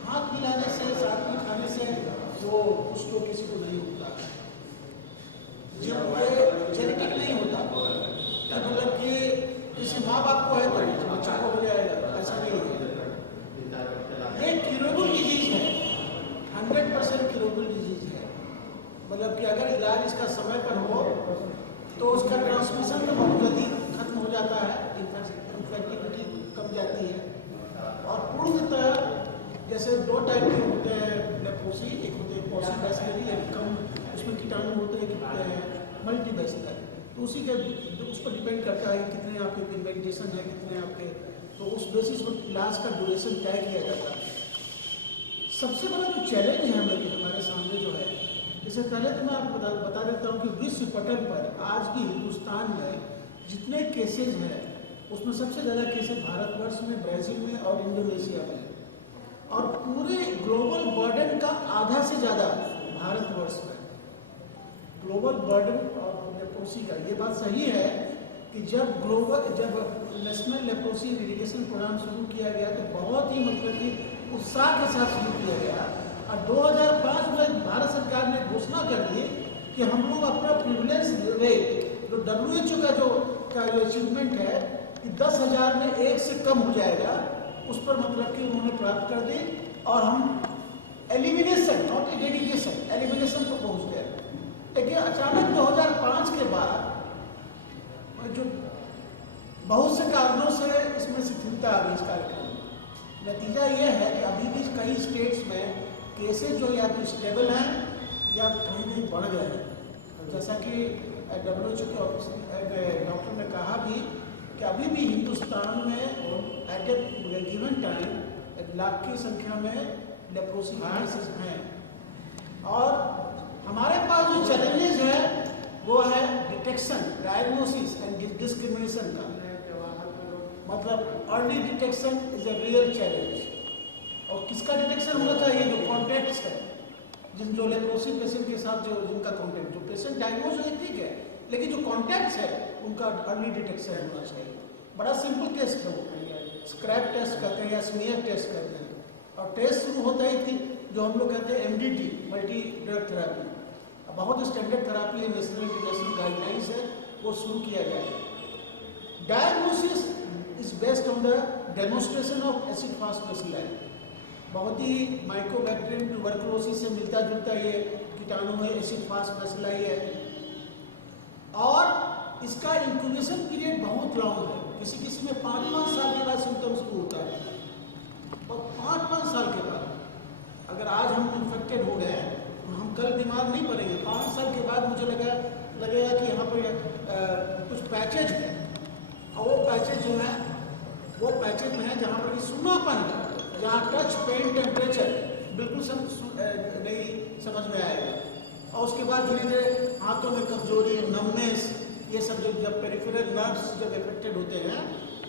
हाथ मिलाने से, साथ में खाने से वो कुछ लोग किसी को नहीं होता है, जब जेनेटिक नहीं होता, मतलब कि किसी माँ बाप को है तो बच्चा को हो जाएगा, ऐसा नहीं है। ये क्यूरेबल डिजीज है, 100% क्यूरेबल डिजीज है। मतलब कि अगर इलाज इसका समय पर हो तो उसका ट्रांसमिशन तो बहुत जल्दी खत्म हो जाता है, इन्फेक्टिविटी कम जाती है। और पूर्णतः जैसे 2 टाइप के होते हैं लेप्रोसी, एक होते हैं पॉसिबैसिलरी, एक कम उसमें कीटाणु होते हैं, मल्टीबैसिलर। तो उसी के उस पर डिपेंड करता है कितने आपके पिगमेंटेशन है, कितने आपके, तो उस बेसिस पर इलाज का ड्यूरेशन तय किया जाता है। सबसे बड़ा जो चैलेंज है हम लोग हमारे सामने जो है, इससे पहले तो मैं आपको बता देता हूँ कि विश्व पटल पर आज भी हिंदुस्तान में जितने केसेज हैं उसमें सबसे ज़्यादा केसेज भारतवर्ष में, ब्राज़ील में और इंडोनेशिया में, और पूरे ग्लोबल बर्डन का आधा से ज़्यादा भारतवर्ष में। ग्लोबल बर्डन ऑफ लेप्रोसी का ये बात सही है कि जब नेशनल लेप्रोसी इरिगेशन प्रोग्राम शुरू किया गया तो बहुत ही मतलब कि उत्साह के साथ शुरू किया गया, और 2005 में भारत सरकार ने घोषणा कर दी कि हम लोग अपना प्रिविलेंस रेट जो WHO का जो अचीवमेंट है कि 10,000 में 1 से कम हो जाएगा, उस पर मतलब कि उन्होंने प्राप्त कर दी, और हम एलिमिनेशन, नॉट एरेडिकेशन, एलिमिनेशन पर पहुँच गए। लेकिन अचानक 2005 के बाद जो बहुत से कारणों से इसमें शिथिलता आ गई इस कार्यक्रम में। नतीजा ये है कि अभी भी कई स्टेट्स में केसेस जो या तो स्टेबल हैं या कहीं कहीं बढ़ गए हैं। जैसा कि WHO के डॉक्टर ने कहा भी कि अभी भी हिंदुस्तान में एट ए गिवन टाइम 1 लाख की संख्या में लेप्रोसी केसेस हैं। और हमारे पास जो चैलेंजेस है वो है डिटेक्शन, डायग्नोसिस एंड डिस्क्रिमिनेशन का। मतलब early detection is a real challenge. और किसका डिटेक्शन होना चाहिए? जो कॉन्टैक्ट्स है, जो लेप्रोसी पेशेंट के साथ जो जिनका कॉन्टैक्ट, जो पेशेंट डायग्नोज है ठीक है, लेकिन जो कॉन्टैक्ट्स है उनका अर्ली डिटेक्शन होना चाहिए। बड़ा सिंपल टेस्ट है वो, स्क्रैप टेस्ट कहते हैं या स्मीयर टेस्ट कहते हैं। और टेस्ट शुरू होता ही थी जो हम लोग कहते हैं MDT, मल्टी ड्रग थेरापी। बहुत स्टैंडर्ड थेरापी है, नेशनल इंटरनेशनल गाइडलाइंस है, वो शुरू किया गया है। Diagnosis is based on the demonstration of acid fast bacilli. बहुत ही माइकोबैक्टीरियम ट्यूबरकुलोसिस से मिलता जुलता ये कीटाणु है, एसिड फास्ट बैसिलाई है, और इसका इंक्यूबेशन पीरियड बहुत लॉन्ग है। किसी किसी में 5-5 साल के बाद सिम्टम्स शुरू होता है, और 5-5 साल के बाद अगर आज हम इन्फेक्टेड हो गए तो हम कल बीमार नहीं पड़ेंगे। 5 साल के बाद मुझे लगेगा कि यहाँ पर कुछ पैचेज है, और वो पैचेज जो है वो पैचेज में है जहाँ पर कि सूनापन है, जहाँ टच, पेन, टेम्परेचर बिल्कुल नहीं समझ में आएगा, और उसके बाद धीरे धीरे हाथों में कमजोरी, नमनेस, ये सब जब पेरिफेरल नर्व्स जब इफेक्टेड होते हैं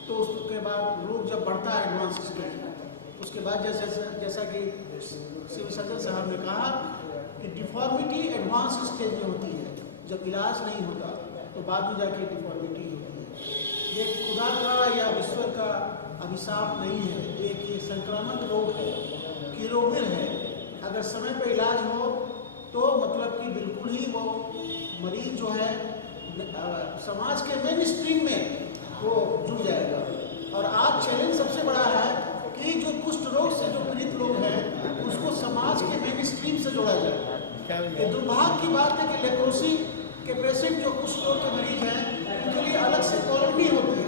तो उसके बाद रोग जब बढ़ता है एडवांस स्टेज में, उसके बाद जैसा कि सिविल सर्जन साहब ने कहा कि डिफॉर्मिटी एडवांस स्टेज में होती है, जब इलाज नहीं होता तो बाद में जाके डिफॉर्मिटी होती है। ये खुदा का या ईश्वर का अभिशाप नहीं है, एक ये संक्रामक रोग है, कीरोविर है। अगर समय पर इलाज हो तो मतलब कि बिल्कुल ही वो मरीज जो है समाज के मेन स्ट्रीम में वो जुड़ जाएगा। और आज चैलेंज सबसे बड़ा है कि जो कुष्ठ रोग से जो पीड़ित लोग हैं उसको समाज के मेन स्ट्रीम से जोड़ा जाए। ये दुर्भाग्य की बात है कि लेप्रोसी के पेशेंट जो कुष्ठ रोग के मरीज हैं उनके लिए अलग से कॉलोनी होती है,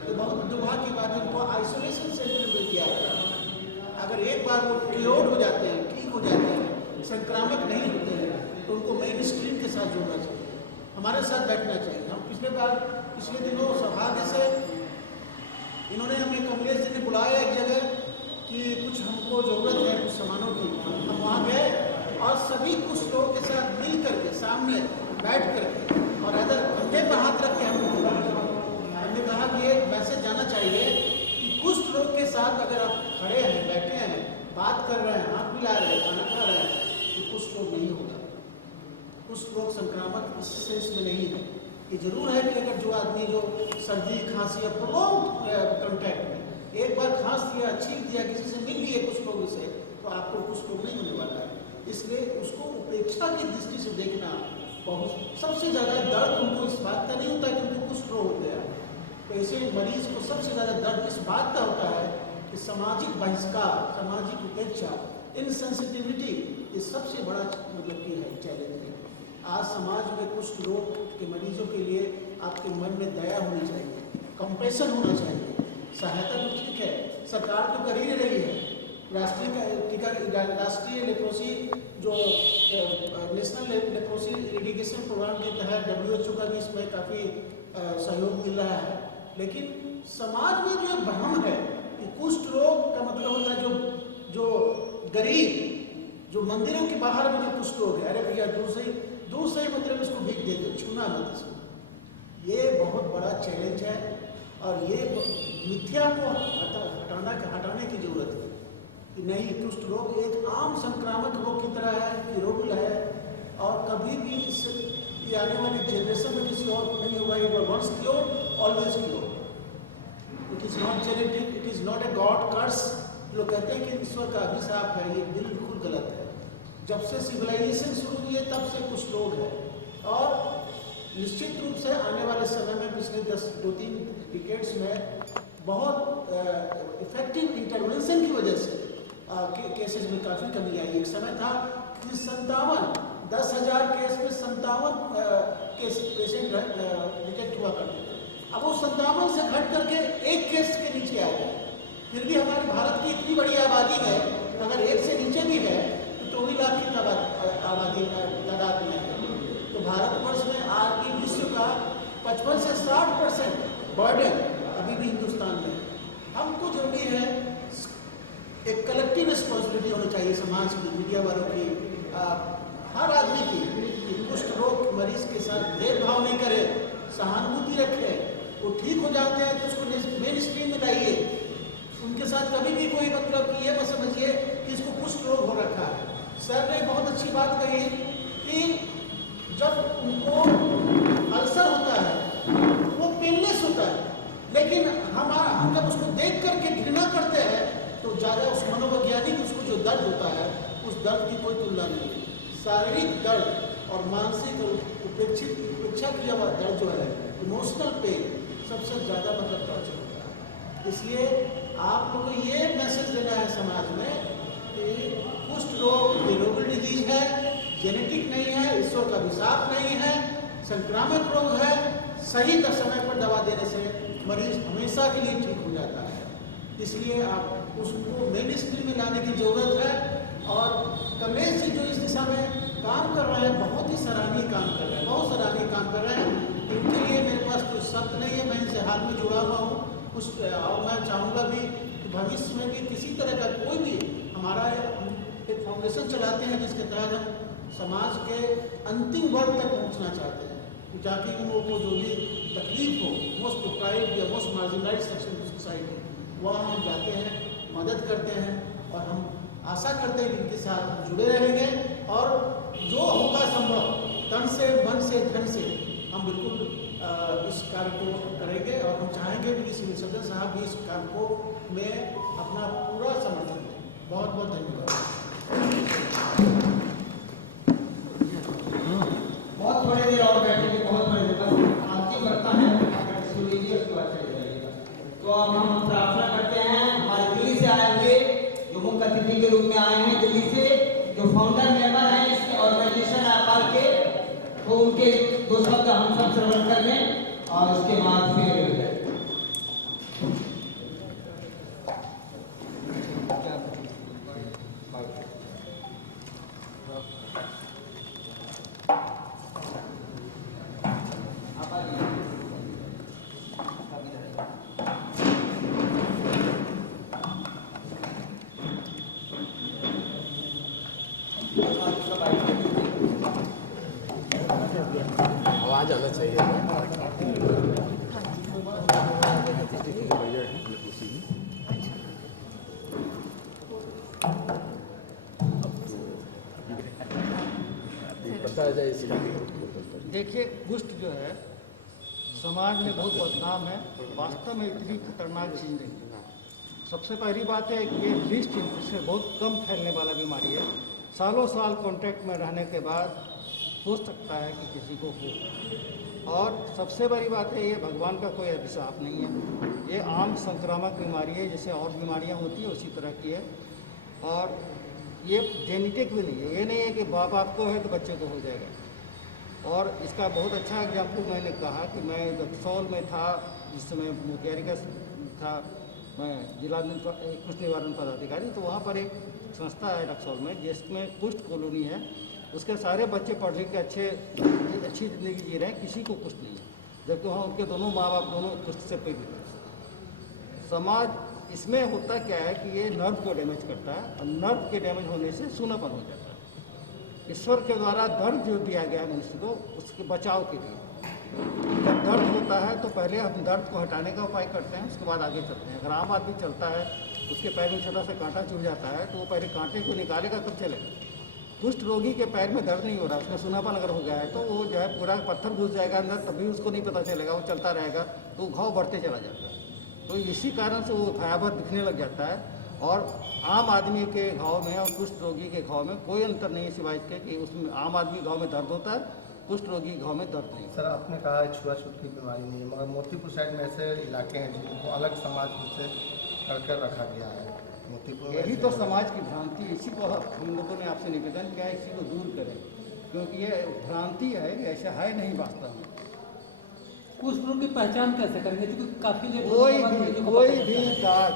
तो बहुत दुर्भाग्य की बात है, उनको आइसोलेशन सेंटर में दिया गया। अगर एक बार वो क्योर्ड हो जाते हैं, ठीक हो जाते हैं, संक्रामक नहीं होते हैं, तो उनको मेन स्ट्रीम के साथ जोड़ना चाहिए, हमारे साथ बैठना चाहिए। हम पिछले दिनों सौभाग्य से इन्होंने हमें, कमलेश जी ने बुलाया एक जगह कि कुछ हमको ज़रूरत है कुछ सामानों की, हम वहाँ गए और सभी कुछ लोगों के साथ मिल करके सामने बैठ करके और अगर कंधे पर हाथ रख के हमने कहा कि ये मैसेज जाना चाहिए कि कुष्ठ रोग के साथ अगर आप खड़े हैं, बैठे हैं, बात कर रहे हैं, हाथ मिला रहे हैं, खाना खा रहे हैं, तो कुष्ठ रोग नहीं होगा। कुष्ठ रोग संक्रामक इस सेंस में नहीं है। ये जरूर है कि अगर जो आदमी जो सर्दी, खांसी या प्रोलॉन्ग कॉन्टैक्ट में एक बार खांस दिया, छींक दिया, किसी से मिल लिए कुष्ठ रोग से, तो आपको कुष्ठ रोग नहीं होने वाला है। इसलिए उसको उपेक्षा की दृष्टि से देखना बहुत, सबसे ज़्यादा दर्द उनको इस बात का नहीं होता कि उनको कुष्ठ रोग हो गया, तो ऐसे मरीज को सबसे ज़्यादा दर्द इस बात का होता है कि सामाजिक बहिष्कार, सामाजिक उपेक्षा, इनसेंसिटिविटी, ये सबसे बड़ा मतलब कि है चैलेंज है। आज समाज में कुष्ठ रोग के मरीजों के लिए आपके मन में दया होनी चाहिए, कंपैशन होना चाहिए। सहायता तो ठीक है, सरकार तो कर ही रही है। राष्ट्रीय लेप्रोसी जो नेशनल लेप्रोसी एडिकेशन प्रोग्राम के तहत WHO का भी इसमें काफ़ी सहयोग मिल रहा है, लेकिन समाज में जो भ्रम है कि कुष्ठ रोग का मतलब होता है जो गरीब, जो मंदिरों के बाहर में जो कुष्ठ रोग है, अरे भैया दूर से मतलब इसको भीख दे दो, छूना मत इसको। ये बहुत बड़ा चैलेंज है और ये मिथ्या को हटाने की जरूरत है कि नहीं, कुष्ठ रोग एक आम संक्रामक रोग की तरह है, कीरोबिल है, और कभी भी इससे ये आने वाली जनरेशन में किसी और को नहीं होगा। ये once cure always cure. It is not genetic, it is not a god curse. लोग कहते हैं कि ईश्वर का अभिशाप है, ये बिल्कुल गलत है। जब से सिविलाइजेशन शुरू हुई है तब से कुछ लोग हैं, और निश्चित रूप से आने वाले समय में पिछले 2-3 डिकेड्स में बहुत इफेक्टिव इंटरवेंशन की वजह से केसेस में काफ़ी कमी आई। एक समय था कि 10,000 केस में 57 केस पेशेंट डिटेक्ट हुआ करते थे। अब वो 57 से घट करके 1 केस के नीचे आ गए। फिर भी हमारे भारत की इतनी बड़ी आबादी है, अगर 1 से नीचे भी है तो 24 लाख की आबादी तादाद में है। तो भारतवर्ष में आज भी विश्व का 55 से 60% बर्डन अभी भी हिंदुस्तान में है। हमको जरूरी है, एक कलेक्टिव रिस्पॉन्सिबिलिटी होनी चाहिए समाज की, मीडिया वालों की, हर आदमी की, कुष्ठ रोग मरीज के साथ भेदभाव नहीं करे, सहानुभूति रखे। वो ठीक हो जाते हैं तो उसको मेन स्ट्रीम में लाइए। उनके साथ कभी भी कोई मतलब कि ये मत समझिए कि इसको कुष्ठ रोग हो रखा है। सर ने बहुत अच्छी बात कही कि जब उनको अल्सर होता है तो वो पेनलेस होता है, लेकिन हम जब उसको देख करके घृणा करते हैं तो ज़्यादा उस मनोवैज्ञानिक उसको जो दर्द होता है उस दर्द की कोई तुलना नहीं है। शारीरिक दर्द और मानसिक उपेक्षा किया हुआ दर्द जो है, इमोशनल पेन, सबसे ज़्यादा मतलब टॉर्चर होता है। इसलिए आप लोगों को ये मैसेज देना है समाज में जेनेटिक नहीं है, ईश्वर का अभिशाप नहीं है, संक्रामक रोग है। सही समय पर दवा देने से मरीज हमेशा के लिए ठीक हो जाता है। इसलिए आप उसको मेन स्ट्रीम में लाने की ज़रूरत है। और कमलेश जी जो इस दिशा में काम कर रहे हैं, बहुत ही सराहनीय काम कर रहे हैं, बहुत सराहनीय काम कर रहे हैं। इनके लिए मेरे पास कोई शब्द नहीं है, मैं इनसे हाथ में जुड़ा हुआ हूँ कुछ। और मैं चाहूँगा भी कि भविष्य में भी किसी तरह का कोई भी हमारा एक फाउंडेशन चलाते हैं जिसके तहत हम समाज के अंतिम वर्ग तक पहुँचना चाहते हैं, ताकि उन लोगों को जो भी तकलीफ हो, मोस्ट डिप्राइव्ड या most marginalised section of society, वहाँ हम जाते हैं, मदद करते हैं। और हम आशा करते हैं कि इनके साथ हम जुड़े रहेंगे और जो होगा संभव तन से, मन से, धन से हम बिल्कुल इस कार्य को करेंगे। और हम चाहेंगे कि सिविल सर्जन साहब भी इस कार्य को में अपना पूरा समर्थन दें। बहुत बहुत धन्यवाद। बहुत थोड़ी देर और बैठेंगे, बहुत बड़ी बस अंतिम वक्ता है, आप सुन लीजिए, उसके बाद चले जाइएगा। तो अब हम प्रार्थना करते हैं हमारे दिल्ली से आए हुए जो मुख्य अतिथि के रूप में आए हैं, दिल्ली से जो फाउंडर मेंबर हैं इस ऑर्गेनाइजेशन आकार के, तो उनके दो शब्द हम सब श्रवण कर लें और उसके बाद फिर आवाज आना चाहिए। बताया जाए इसलिए। देखिए, कुष्ठ जो है समाज में बहुत बदनाम है, वास्तव में इतनी खतरनाक चीज़ नहीं है। सबसे पहली बात है कि ये लिस्ट से बहुत कम फैलने वाला बीमारी है। सालों साल कांटेक्ट में रहने के बाद हो सकता है कि किसी को हो। और सबसे बड़ी बात है, ये भगवान का कोई अभिशाप नहीं है, ये आम संक्रामक बीमारी है, जैसे और बीमारियां होती है उसी तरह की है। और ये जेनेटिक भी नहीं है, ये नहीं है कि बाप बाप को है तो बच्चे को हो जाएगा। और इसका बहुत अच्छा एग्जाम्पल मैंने कहा कि मैं रक्सौल में था, जिस समय मुखियारी का था, मैं जिला कुष्ठ निवारण पदाधिकारी, तो वहाँ पर एक संस्था है रक्सौल में जिसमें कुष्ठ कॉलोनी है। उसके सारे बच्चे पढ़ लिख के अच्छी ज़िंदगी जी रहे हैं, किसी को कुष्ठ नहीं है, जबकि वहाँ उनके दोनों माँ बाप दोनों कुष्ठ से पीड़ित हैं। समाज इसमें होता क्या है कि ये नर्व को डैमेज करता है, और नर्व के डैमेज होने से सूनापन हो जाता है। ईश्वर के द्वारा दर्द जो दिया गया है मनुष्य को, उसके बचाव के लिए। जब दर्द होता है तो पहले हम दर्द को हटाने का उपाय करते हैं, उसके बाद आगे चलते हैं। अगर आम आदमी चलता है, उसके पैर में छोटा सा कांटा चुभ जाता है, तो वो पहले कांटे को निकालेगा तब चलेगा। कुष्ठ रोगी के पैर में दर्द नहीं हो रहा, उसमें सूनापन अगर हो गया है तो वो जो है पूरा पत्थर घुस जाएगा अंदर, तभी उसको नहीं पता चलेगा, वो चलता रहेगा तो घाव बढ़ते चला जाता है। तो इसी कारण से वो भयावह दिखने लग जाता है। और आम आदमी के घाव में और कुष्ठ रोगी के घाव में कोई अंतर नहीं है, सिवाय इसके कि उसमें आम आदमी घाव में दर्द होता है, कुष्ठ रोगी घाव में दर्द नहीं। सर, आपने कहा छुआछूत की बीमारी नहीं है, मगर मोतीपुर साइड में ऐसे इलाके हैं जिनको अलग समाज से करके रखा गया है। मोतीपुर में यही तो समाज की भ्रांति है, इसी को हम लोगों ने आपसे निवेदन किया है, इसी को दूर करें, क्योंकि ये भ्रांति है, ऐसा है नहीं वास्तव में। कुष्ठ रोग की पहचान कैसे करेंगे, क्योंकि काफी कोई भी दाग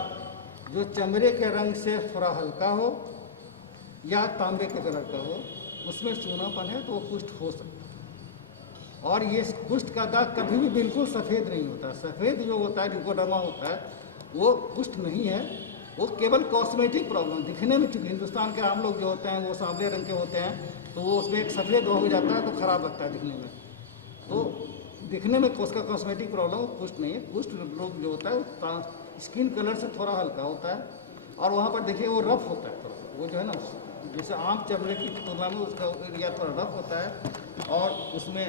जो चमड़े के रंग से थोड़ा हल्का हो या तांबे के कलर का हो, उसमें सूनापन है तो वो कुष्ठ हो सकता है। और ये कुष्ठ का दाग कभी भी बिल्कुल सफ़ेद नहीं होता। सफ़ेद जो होता है, ल्यूकोडर्मा होता है, वो कुष्ठ नहीं है, वो केवल कॉस्मेटिक प्रॉब्लम दिखने में। चूँकि हिंदुस्तान के आम लोग जो होते हैं वो सांवले रंग के होते हैं, तो वो उसमें एक सफ़ेद हो जाता है तो ख़राब लगता है दिखने में। तो दिखने में उसका कॉस्मेटिक प्रॉब्लम कुष्ठ नहीं है। कुष्ठ रोग जो होता है स्किन कलर से थोड़ा हल्का होता है, और वहाँ पर देखिए वो रफ होता है थोड़ा, वो जो है ना जैसे आम चमड़े की तुलना में उसका एरिया थोड़ा रफ होता है, और उसमें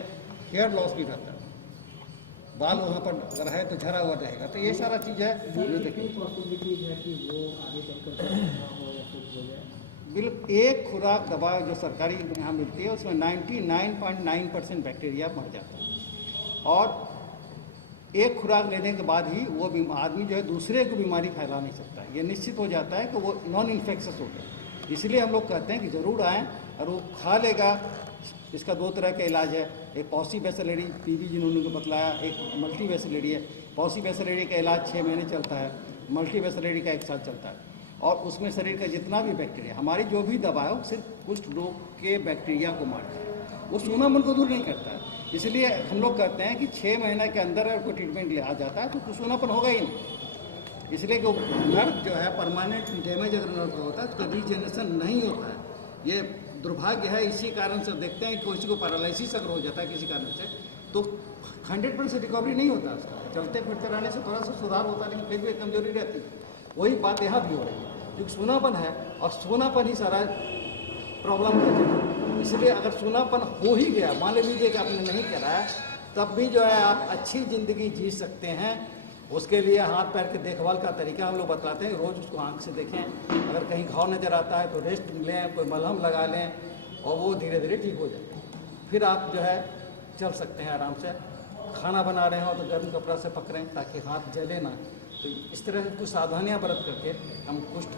हेयर लॉस भी रहता है, बाल वहाँ पर अगर है तो झरा हुआ रहेगा। तो ये सारा चीज़ है जो देखिए बिल्कुल। एक खुराक दवा जो सरकारी यहाँ मिलती है उसमें 99.9% बैक्टीरिया मर जाता है, और एक खुराक लेने के बाद ही वो आदमी जो है दूसरे को बीमारी फैला नहीं सकता। ये निश्चित हो जाता है कि वो नॉन इन्फेक्शस हो गया। इसलिए हम लोग कहते हैं कि ज़रूर आएँ, और वो खा लेगा। इसका 2 तरह का इलाज है, एक पॉसी बेसिलरी पीवी जिन्होंने को बतलाया, एक मल्टी बेसिलरी है। पॉसी बेसिलरी का इलाज 6 महीने चलता है, मल्टी बेसिलरी का 1 साल चलता है, और उसमें शरीर का जितना भी बैक्टीरिया, हमारी जो भी दवा है वो सिर्फ कुष्ठ रोग के बैक्टीरिया को मारती है, वो सूनापन को दूर नहीं करता है। इसलिए हम लोग कहते हैं कि 6 महीने के अंदर अगर कोई ट्रीटमेंट ले आ जाता है तो सूनापन होगा ही नहीं। इसलिए कि नर्व जो है परमानेंट डैमेज अगर नर्व का होता है तो रीजनरेशन नहीं होता है। ये दुर्भाग्य है। इसी कारण से देखते हैं कि किसी को पैरालिसिस अगर हो जाता है किसी कारण से तो 100% रिकवरी नहीं होता उसका। चलते फिरते रहने से थोड़ा सा सुधार होता है, लेकिन फिर भी कमजोरी रहती है। वही बात यहाँ भी हो रही है, क्योंकि सूनापन है और सूनापन ही सारा प्रॉब्लम है। इसलिए अगर सूनापन हो ही गया, मान लीजिए कि आपने नहीं कराया, तब भी जो है आप अच्छी ज़िंदगी जी सकते हैं। उसके लिए हाथ पैर के देखभाल का तरीका हम लोग बतलाते हैं। रोज़ उसको आंख से देखें, अगर कहीं घाव नज़र आता है तो रेस्ट लें, कोई मलहम लगा लें, और वो धीरे धीरे ठीक हो जाता है। फिर आप जो है चल सकते हैं आराम से। खाना बना रहे हो तो गर्म कपड़ा से पकड़ें ताकि हाथ जले ना। तो इस तरह से कुछ सावधानियाँ बरत करके हम कुष्ठ,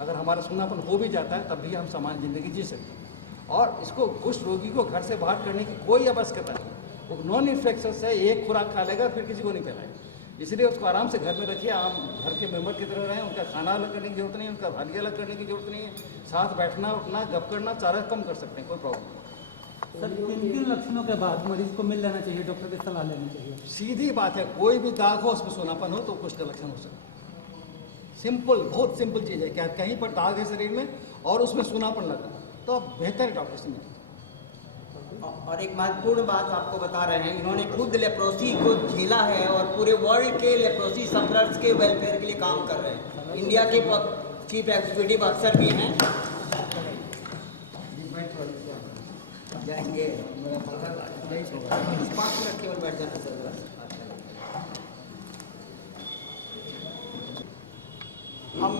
अगर हमारा सूनापन हो भी जाता है तब भी हम सामान्य ज़िंदगी जी सकते हैं। और इसको कुष्ठ रोगी को घर से बाहर करने की कोई आवश्यकता नहीं। वो नॉन इन्फेक्शस है, एक खुराक खा लेगा फिर किसी को नहीं फैलाएगा। इसलिए उसको आराम से घर में रखिए। आप घर के मेंबर की तरह रहें। उनका खाना अलग करने की जरूरत नहीं है, उनका थाली अलग करने की जरूरत नहीं है। साथ बैठना उठना गप करना सारा कम कर सकते हैं, कोई प्रॉब्लम नहीं। सर किन लक्षणों के बाद मरीज को मिल लेना चाहिए, डॉक्टर की सलाह लेनी चाहिए? सीधी बात है, कोई भी दाग हो उसमें सूनापन हो तो कुष्ठ का लक्षण हो सकता है। सिंपल, बहुत सिंपल चीज़ है। क्या कहीं पर दाग है शरीर में और उसमें सूनापन लगा तो आप बेहतर डॉक्टर से मिलें। और एक महत्वपूर्ण बात आपको बता रहे हैं, इन्होंने खुद लेप्रोसी को झेला है और पूरे वर्ल्ड के लेप्रोसी सफरर्स के वेलफेयर के लिए काम कर रहे हैं। इंडिया के चीफ एग्जीक्यूटिव अफसर भी हैं। जाएंगे केवल बैठ जाना सर। हम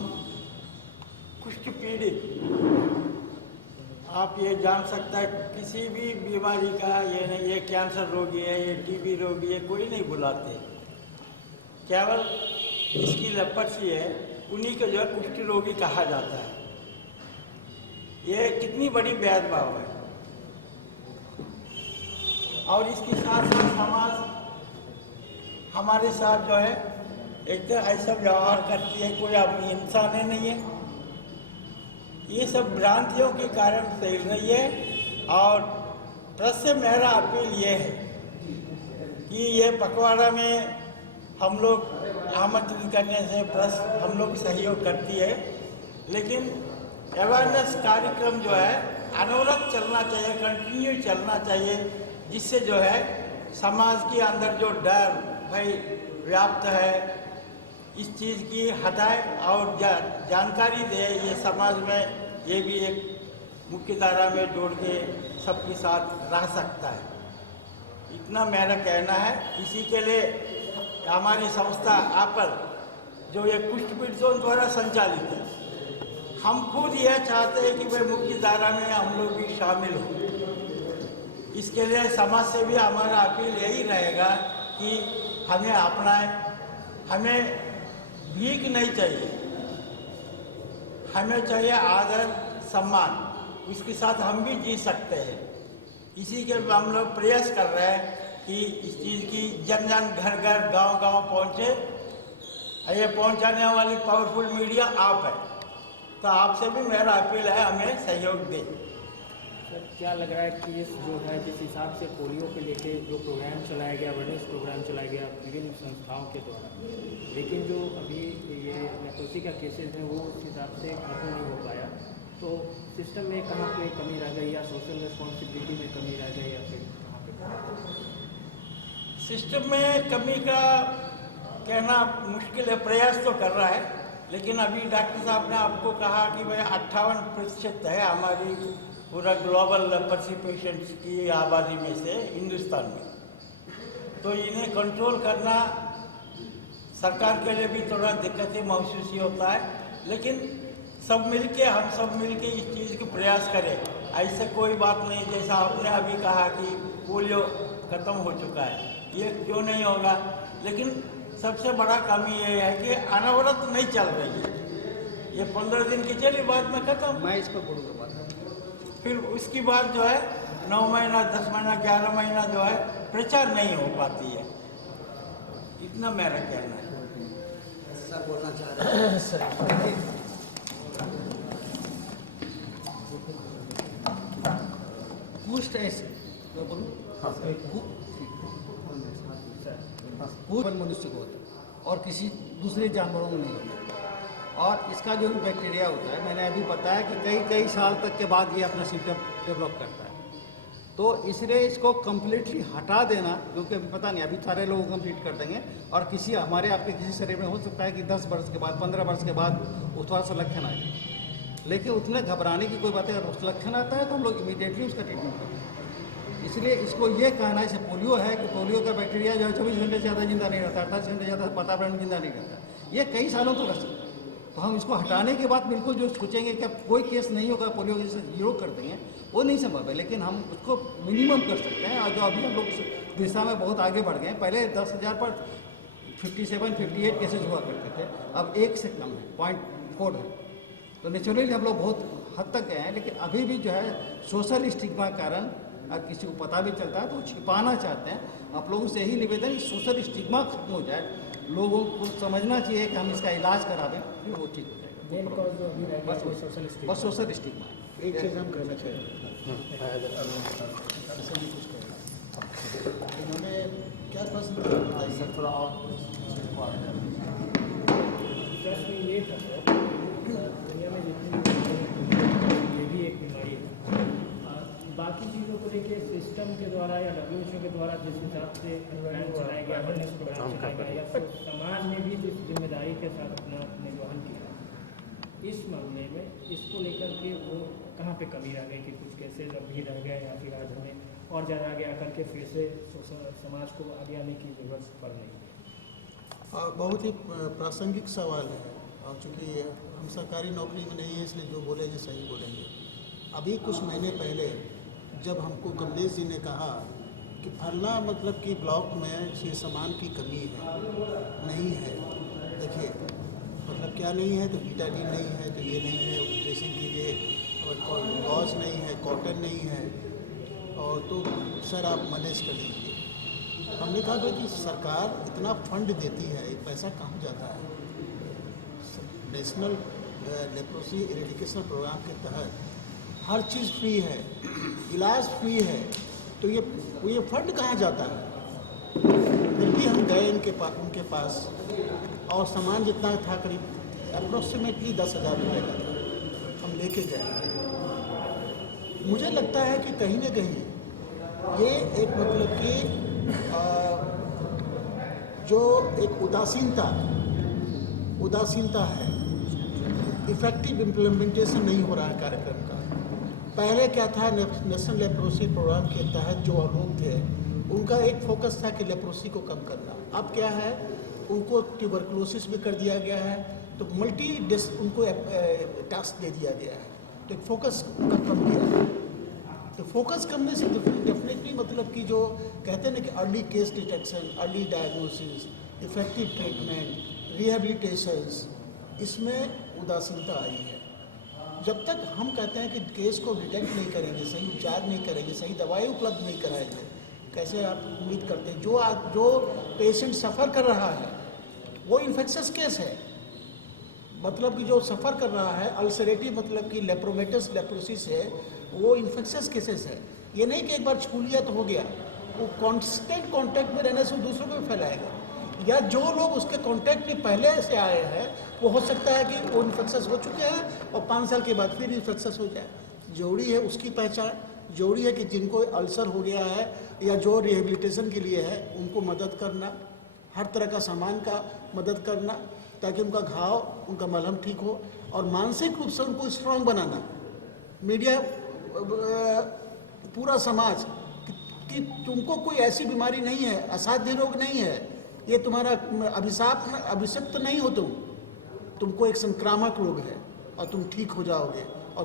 कुष्ठ पीड़ित, आप ये जान सकता है किसी भी बीमारी का, ये नहीं ये कैंसर रोगी है, ये टीबी रोगी है, कोई नहीं बुलाते। केवल इसकी लेप्रोसी है उन्हीं को जो है कुष्ठ रोगी कहा जाता है। ये कितनी बड़ी भेदभाव है। और इसके साथ साथ समाज हमारे साथ जो है एक तो ऐसा व्यवहार करती है, कोई आदमी इंसान ही नहीं है। ये सब भ्रांतियों के कारण फैल रही है। और प्रेस से मेरा अपील ये है कि ये पखवाड़ा में हम लोग आमंत्रित करने से प्रेस हम लोग सहयोग करती है, लेकिन अवेयरनेस कार्यक्रम जो है अनवरत चलना चाहिए, कंटिन्यू चलना चाहिए, जिससे जो है समाज के अंदर जो डर भाई व्याप्त है इस चीज़ की हटाए और जानकारी दे। ये समाज में ये भी एक मुख्य धारा में जोड़ के सबके साथ रह सकता है। इतना मेरा कहना है। इसी के लिए हमारी संस्था एपल जो ये कुष्ठ पीड़ितों द्वारा संचालित है, हम खुद यह चाहते हैं कि भाई मुख्य धारा में हम लोग भी शामिल हों। इसके लिए समाज से भी हमारा अपील यही रहेगा कि हमें अपनाएं। हमें भीख नहीं चाहिए, हमें चाहिए आदर सम्मान, उसके साथ हम भी जी सकते हैं। इसी के हम लोग प्रयास कर रहे हैं कि इस चीज़ की जन जन घर घर गांव गांव पहुँचे। ये पहुँचाने वाली पावरफुल मीडिया आप है, तो आपसे भी मेरा अपील है हमें सहयोग दें। सर क्या लग रहा है कि इस जो है जिस हिसाब से पोलियो के लेके जो प्रोग्राम चलाया गया, अवेयरनेस प्रोग्राम चलाया गया विभिन्न संस्थाओं के द्वारा, लेकिन जो अभी ये लेप्रोसी का केसेस है वो उस हिसाब से खत्म नहीं हो पाया, तो सिस्टम में कहाँ पे कमी रह गई या सोशल रिस्पॉन्सिबिलिटी में कमी रह गई या फिर कहाँ पे? सिस्टम में कमी का कहना मुश्किल है। प्रयास तो कर रहा है, लेकिन अभी डॉक्टर साहब ने आपको कहा कि भाई 58% है हमारी पूरा ग्लोबल लेप्रोसी पेशेंट्स की आबादी में से हिंदुस्तान में। तो इन्हें कंट्रोल करना सरकार के लिए भी थोड़ा दिक्कतें महसूस ही होता है, लेकिन सब मिलके हम सब मिलके इस चीज़ को प्रयास करें। ऐसे कोई बात नहीं, जैसा आपने अभी कहा कि पोलियो ख़त्म हो चुका है, ये क्यों नहीं होगा। लेकिन सबसे बड़ा कमी ये है कि अनवरत नहीं चल रही है। ये 15 दिन की चली, बाद में खत्म। मैं इसको बोलूँगा बात। फिर उसकी बाद जो है 9 महीना, 10 महीना, 11 महीना जो है प्रचार नहीं हो पाती है। इतना मेरा कहना है। सर बोलना चाह रहे हैं कुछ ऐसे मैं बोलूँ कुछ मनुष्य को होता है और किसी दूसरे जानवरों को नहीं होता। और इसका जो बैक्टीरिया होता है, मैंने अभी बताया कि कई साल तक के बाद ये अपना सिम्टम डेवलप करता है। तो इसलिए इसको कम्प्लीटली हटा देना, क्योंकि अभी पता नहीं, अभी सारे लोग कंप्लीट कर देंगे और किसी हमारे आपके किसी शरीर में हो सकता है कि 10 वर्ष के बाद, 15 वर्ष के बाद वो थोड़ा सा लक्षण आए, लेकिन उतने घबराने की कोई बात है। अगर लक्षण आता है तो हम लोग इमीडिएटली उसका ट्रीटमेंट करते हैं। इसलिए इसको ये कहना है, जैसे पोलियो है कि पोलियो का बैक्टीरिया जो है 24 घंटे से ज़्यादा जिंदा नहीं रहता, 28 घंटे ज़्यादा वातावरण जिंदा नहीं रहता, ये कई सालों तक रह सकता है। तो हम इसको हटाने के बाद बिल्कुल जो सोचेंगे कि अब कोई केस नहीं होगा, पोलियो जैसे जीरो कर देंगे, वो नहीं संभव है। लेकिन हम उसको मिनिमम कर सकते हैं। और जो अभी हम लोग इस दिशा में बहुत आगे बढ़ गए हैं। पहले 10,000 पर 57-58 केसेज हुआ करते थे, अब 1 से कम है, 0.4 है। तो नेचुरली हम लोग बहुत हद तक गए हैं। लेकिन अभी भी जो है सोशल स्टिग्मा के कारण अगर किसी को पता भी चलता है तो वो छिपाना चाहते हैं। आप लोगों से यही निवेदन कि सोशल स्टिग्मा खत्म हो जाए, लोगों को समझना चाहिए कि हम इसका इलाज करा दें, फिर वो ठीक हो जाएगा। मेन कॉज जो अभी रह गया वो सोशल स्टिग्मा। बस सोशल स्टिग्मा। एक चीज़ हम कहना चाहिए, इन्होंने क्या प्रश्न किया थोड़ा और प्रश्न ये था सर, दुनिया में जितनी ये भी एक बीमारी है, बाकी चीज़ों को लेके सिस्टम के द्वारा या WHO के द्वारा जिस हिसाब से प्रोग्राम चलाया गया, अवेयरनेस प्रोग्राम चलाया गया, या फिर समाज ने भी जिस जिम्मेदारी के साथ अपना निर्वहन किया, इस मामले में इसको लेकर के वो कहाँ पे कमी रह गई कि कुछ केसेज अभी रह गए, या फिर आज हमें और ज़्यादा आगे आकर के फिर से समाज को आगे आने की जरूरत पड़ रही है? बहुत ही प्रासंगिक सवाल है। और चूँकि हम सरकारी नौकरी में नहीं है, इसलिए जो बोलेंगे सही बोलेंगे। अभी कुछ महीने पहले जब हमको कमलेश जी ने कहा कि फलना मतलब कि ब्लॉक में ये सामान की कमी है, नहीं है, देखिए मतलब क्या नहीं है, तो बीटाडीन नहीं है, तो ये नहीं है, ड्रेसिंग के लिए गॉज नहीं है, कॉटन नहीं है, और तो सर आप मैनेज कर लीजिए। हमने कहा भाई कि सरकार इतना फंड देती है, ये पैसा कहाँ जाता है? नेशनल लेप्रोसी इरेडिकेशन प्रोग्राम के तहत हर चीज़ फ्री है, इलाज फ्री है, तो ये फंड कहाँ जाता है? फिर भी हम गए उनके पास और सामान जितना था करीब अप्रोक्सीमेटली 10,000 रुपये का था, हम लेके गए। मुझे लगता है कि कहीं ना कहीं ये एक मतलब कि जो एक उदासीनता है, इफेक्टिव इम्प्लीमेंटेशन नहीं हो रहा है कार्यक्रम का। पहले क्या था, नेशनल लेप्रोसी प्रोग्राम के तहत जो लोग थे उनका एक फोकस था कि लेप्रोसी को कम करना। अब क्या है, उनको ट्यूबरकुलोसिस भी कर दिया गया है, तो उनको टास्क दे दिया गया है, तो फोकस उनका कम किया है। तो फोकस करने से डेफिनेटली मतलब कि जो कहते हैं ना कि early case detection, early diagnosis, effective treatment, rehabilitations, इसमें उदासीनता आई है। जब तक हम कहते हैं कि केस को डिटेक्ट नहीं करेंगे, सही उपचार नहीं करेंगे, सही दवाई उपलब्ध नहीं कराएंगे, कैसे आप उम्मीद करते हैं? जो पेशेंट सफ़र कर रहा है वो इन्फेक्शस केस है, मतलब कि जो सफ़र कर रहा है अल्सरेटिव मतलब कि लेप्रोमेटस लेप्रोसिस है, वो इन्फेक्शस केसेस है। ये नहीं कि एक बार छू लिया तो हो गया, वो कांस्टेंट कांटेक्ट में रहने से वो दूसरों को भी फैलाएगा। या जो लोग उसके कांटेक्ट में पहले से आए हैं, वो हो सकता है कि वो इन्फेक्शस हो चुके हैं और 5 साल के बाद फिर इन्फेक्शस हो जाए। जरूरी है उसकी पहचान, जरूरी है कि जिनको अल्सर हो गया है या जो रिहेबिलिटेशन के लिए है उनको मदद करना, हर तरह का सामान का मदद करना, ताकि उनका घाव, उनका मलहम ठीक हो, और मानसिक रूप से उनको स्ट्रांग बनाना। मीडिया, पूरा समाज कि तुमको कोई ऐसी बीमारी नहीं है, असाध्य रोग नहीं है, ये तुम्हारा अभिशप्त नहीं हो, तुमको एक संक्रामक रोग है और तुम ठीक हो जाओगे और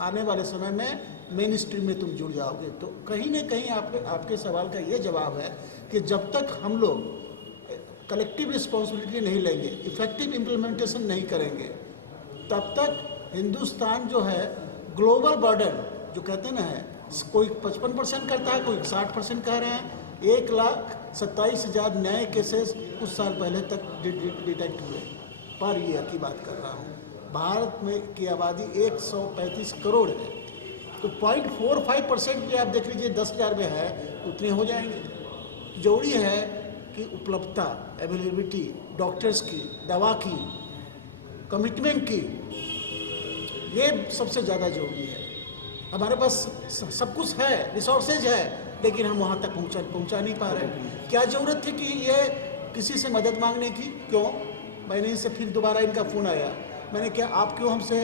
आने वाले समय में मेन स्ट्रीम में तुम जुड़ जाओगे। तो कहीं ना कहीं आपके सवाल का ये जवाब है कि जब तक हम लोग कलेक्टिव रिस्पॉन्सिबिलिटी नहीं लेंगे, इफेक्टिव इम्प्लीमेंटेशन नहीं करेंगे, तब तक हिंदुस्तान जो है ग्लोबल बर्डन जो कहते हैं ना है, कोई 55% करता है, कोई 60% कह रहे हैं। 1,27,000 नए केसेस कुछ साल पहले तक डिटेक्ट हुए पर ईयर की बात कर रहा हूँ। भारत में की आबादी 135 करोड़ है, तो 0.45% भी आप देख लीजिए 10,000 में है, उतने हो जाएंगे। जरूरी है कि उपलब्धता, अवेलेबिलिटी, डॉक्टर्स की, दवा की, कमिटमेंट की, ये सबसे ज़्यादा जरूरी है। हमारे पास सब कुछ है, रिसोर्सेज है, लेकिन हम वहाँ तक पहुँचा नहीं पा रहे। क्या ज़रूरत थी कि ये किसी से मदद मांगने की? क्यों? मैंने इनसे फिर दोबारा इनका फ़ोन आया, मैंने क्या आप क्यों हमसे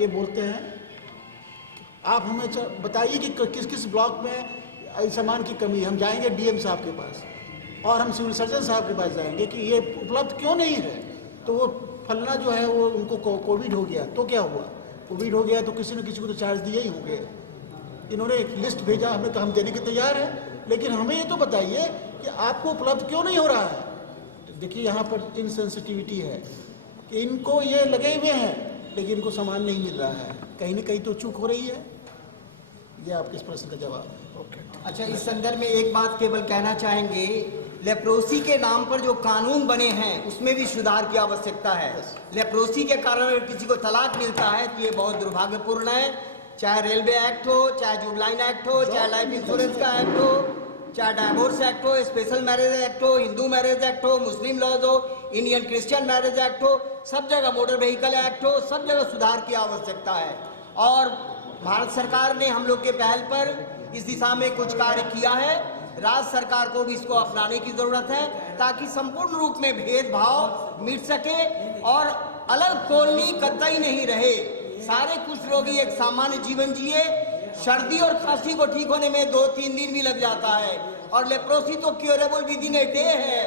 ये बोलते हैं? आप हमें बताइए कि किस किस ब्लॉक में सामान की कमी है। हम जाएंगे डीएम साहब के पास और हम सिविल सर्जन साहब के पास जाएंगे कि ये उपलब्ध क्यों नहीं है। तो वो फलना जो है वो उनको कोविड हो गया, तो क्या हुआ? कोविड हो गया तो किसी न किसी को तो चार्ज दिए ही होंगे। इन्होंने एक लिस्ट भेजा, हमने कहा हम देने के तैयार हैं, लेकिन हमें ये तो बताइए कि आपको उपलब्ध क्यों नहीं हो रहा है। देखिए यहाँ पर इनसेंसिटिविटी है कि इनको ये लगे हुए हैं लेकिन इनको सामान नहीं मिल रहा है, कहीं ना कहीं तो चूक हो रही है। ये आपके इस प्रश्न का जवाब। अच्छा, इस संदर्भ में एक बात केवल कहना चाहेंगे, लेप्रोसी के नाम पर जो कानून बने हैं उसमें भी सुधार की आवश्यकता है। लेप्रोसी के कारण अगर किसी को तलाक मिलता है तो ये बहुत दुर्भाग्यपूर्ण है। चाहे रेलवे एक्ट हो, चाहे जुबलाइन एक्ट हो, चाहे लाइफ इंश्योरेंस का एक्ट हो, चाहे डाइवोर्स एक्ट हो, स्पेशल मैरिज एक्ट हो, हिंदू मैरिज एक्ट हो, मुस्लिम लॉज हो, इंडियन क्रिश्चियन मैरिज एक्ट हो, सब जगह मोटर व्हीकल एक्ट हो, सब जगह सुधार की आवश्यकता है। और भारत सरकार ने हम लोग के पहल पर इस दिशा में कुछ कार्य किया है। राज्य सरकार को भी इसको अपनाने की जरूरत है ताकि संपूर्ण रूप में भेदभाव मिट सके और अलग कॉलोनी कतई नहीं रहे। सारे कुष्ठ रोगी एक सामान्य जीवन जिए। सर्दी और खांसी को ठीक होने में 2-3 दिन भी लग जाता है और लेप्रोसी तो curable with in a day है।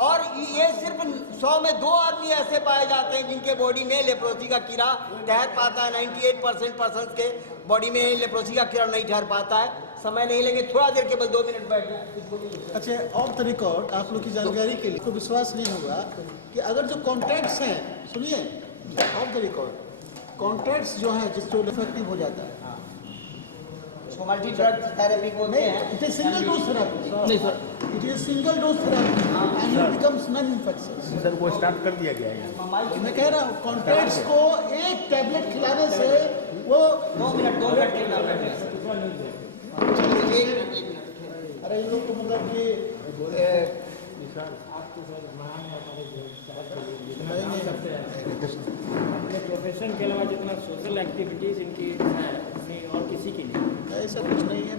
और ये सिर्फ 100 में 2 आदमी ऐसे पाए जाते हैं जिनके बॉडी में लेप्रोसी का कीड़ा ठहर पाता है। 98% पर्सन के बॉडी में लेप्रोसी का कीड़ा नहीं ठहर पाता है। समय नहीं लेंगे, थोड़ा देर केवल 2 मिनट बैठ जाए। अच्छा, ऑफ द रिकॉर्ड आप लोग की जानकारी के लिए को विश्वास नहीं होगा कि अगर जो कॉन्ट्रैक्ट्स हैं, सुनिए, ऑफ द रिकॉर्ड कॉन्ट्रैक्ट्स जो हैं जिससे इफेक्टिव हो जाता है, इसको मल्टी ड्रग थेरेपी बोलते हैं। It is single dose therapy. नहीं sir, it is single dose therapy and it becomes non infectious. Sir वो स्टार्ट कर दिया गया है। मैं कह रहा हूँ कॉन्ट्रैक्ट्स को एक टैबलेट खिलाने से वो 2 मिनट अरे इन लोग को मतलब कि प्रोफेशन के अलावा जितना सोशल एक्टिविटीज इनकी है और किसी की नहीं। ऐसा कुछ नहीं है।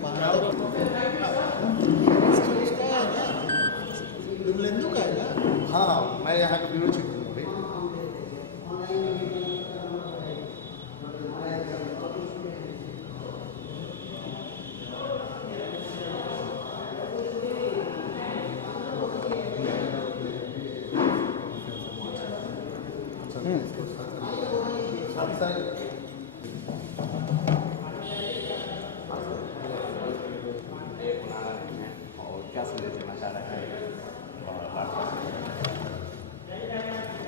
उसका है ना, विमलेंदु का है ना। हाँ, मैं यहाँ का ब्यूरो चीफ हूँ।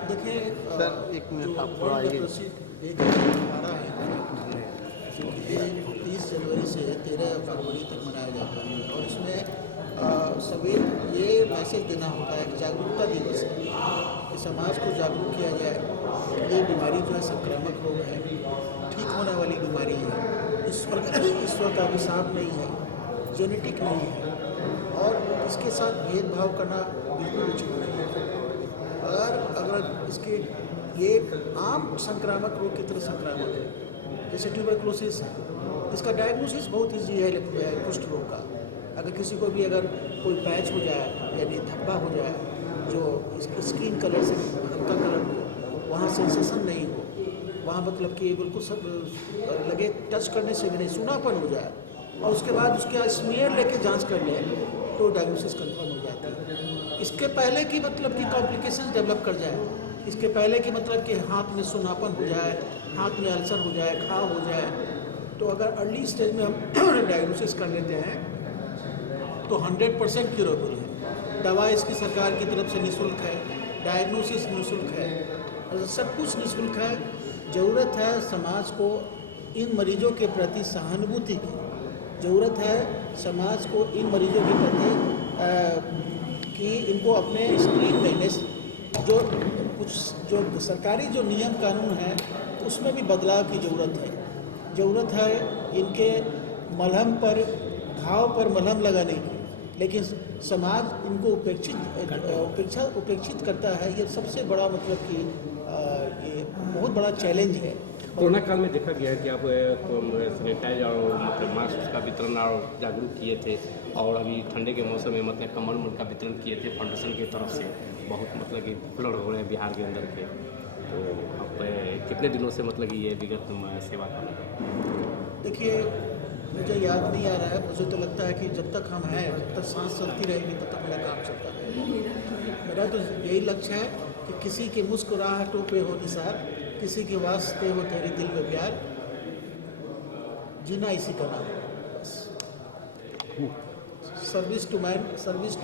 देखिए सर, एक मिनट आप थोड़ा आइए। एक हमारा है क्योंकि ये 30 जनवरी से 13 फरवरी तक मनाया जाता है और इसमें सभी ये मैसेज देना होता है कि जागरूकता दिवस है कि समाज को जागरूक किया जाए। ये बीमारी जो है संक्रामक रोग है, ठीक होने वाली बीमारी है, ईश्वर का अभिशाप नहीं है, जेनेटिक नहीं है और इसके साथ भेदभाव करना बिल्कुल उचित नहीं है। अगर इसके ये आम संक्रामक रोग की तरह संक्रामक है, जैसे ट्यूबरकुलोसिस है, इसका डायग्नोसिस बहुत ईजी है कुष्ठ रोग का। अगर किसी को भी अगर कोई पैच हो जाए यानी धब्बा हो जाए जो स्किन कलर से हल्का कलर हो, वहाँ सेंसेशन नहीं हो, वहाँ मतलब कि बिल्कुल सब लगे टच करने से भी नहीं, सूनापन हो जाए और उसके बाद उसके स्मीयर लेके जांच कर ले तो डायग्नोसिस कंफर्म हो जाता है। इसके पहले की मतलब कि कॉम्प्लिकेशंस डेवलप कर जाए, इसके पहले की मतलब कि हाथ में सूनापन हो जाए, हाथ में अल्सर हो जाए, घाव हो जाए, तो अगर अर्ली स्टेज में हम डायग्नोसिस कर लेते हैं तो 100% क्यूरेबल है। दवा इसकी सरकार की तरफ से निःशुल्क है, डायग्नोसिस निःशुल्क है, सब कुछ निःशुल्क है। ज़रूरत है समाज को इन मरीजों के प्रति सहानुभूति की, ज़रूरत है समाज को इन मरीजों के प्रति कि इनको अपने स्क्रीन लेने जो कुछ जो सरकारी जो नियम कानून है उसमें भी बदलाव की ज़रूरत है इनके मलहम पर घाव पर मलहम लगाने की, लेकिन समाज इनको उपेक्षित करता है। ये सबसे बड़ा मतलब कि ये बहुत बड़ा चैलेंज है। कोरोना काल में देखा गया है कि आप सैनिटाइज और मतलब मास्क का वितरण और जागरूक किए थे, और अभी ठंडे के मौसम में मतलब कम्बल का वितरण किए थे फाउंडेशन की तरफ से, बहुत मतलब कि पॉपुलर हो रहे हैं बिहार के अंदर के। तो आप कितने दिनों से मतलब कि ये विगत सेवा कर रहे हैं? देखिए, मुझे याद नहीं आ रहा है, मुझे तो लगता है कि जब तक हम हैं, जब तक सांस चलती रहेगी तब तक मेरा काम चलता रहेगा। मेरा तो यही लक्ष्य है कि किसी के मुस्कुराहटों पे हो निसार, किसी के वास्ते हो तेरे दिल में प्यार, जीना इसी का नाम है बस। सर्विस टू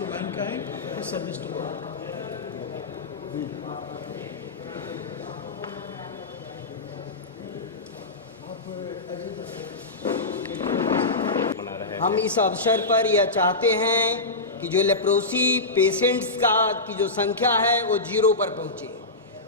मैनकाइंड और सर्विस टू गॉड। हम इस अवसर पर यह चाहते हैं कि जो लेप्रोसी पेशेंट्स की जो संख्या है वो 0 पर पहुंचे,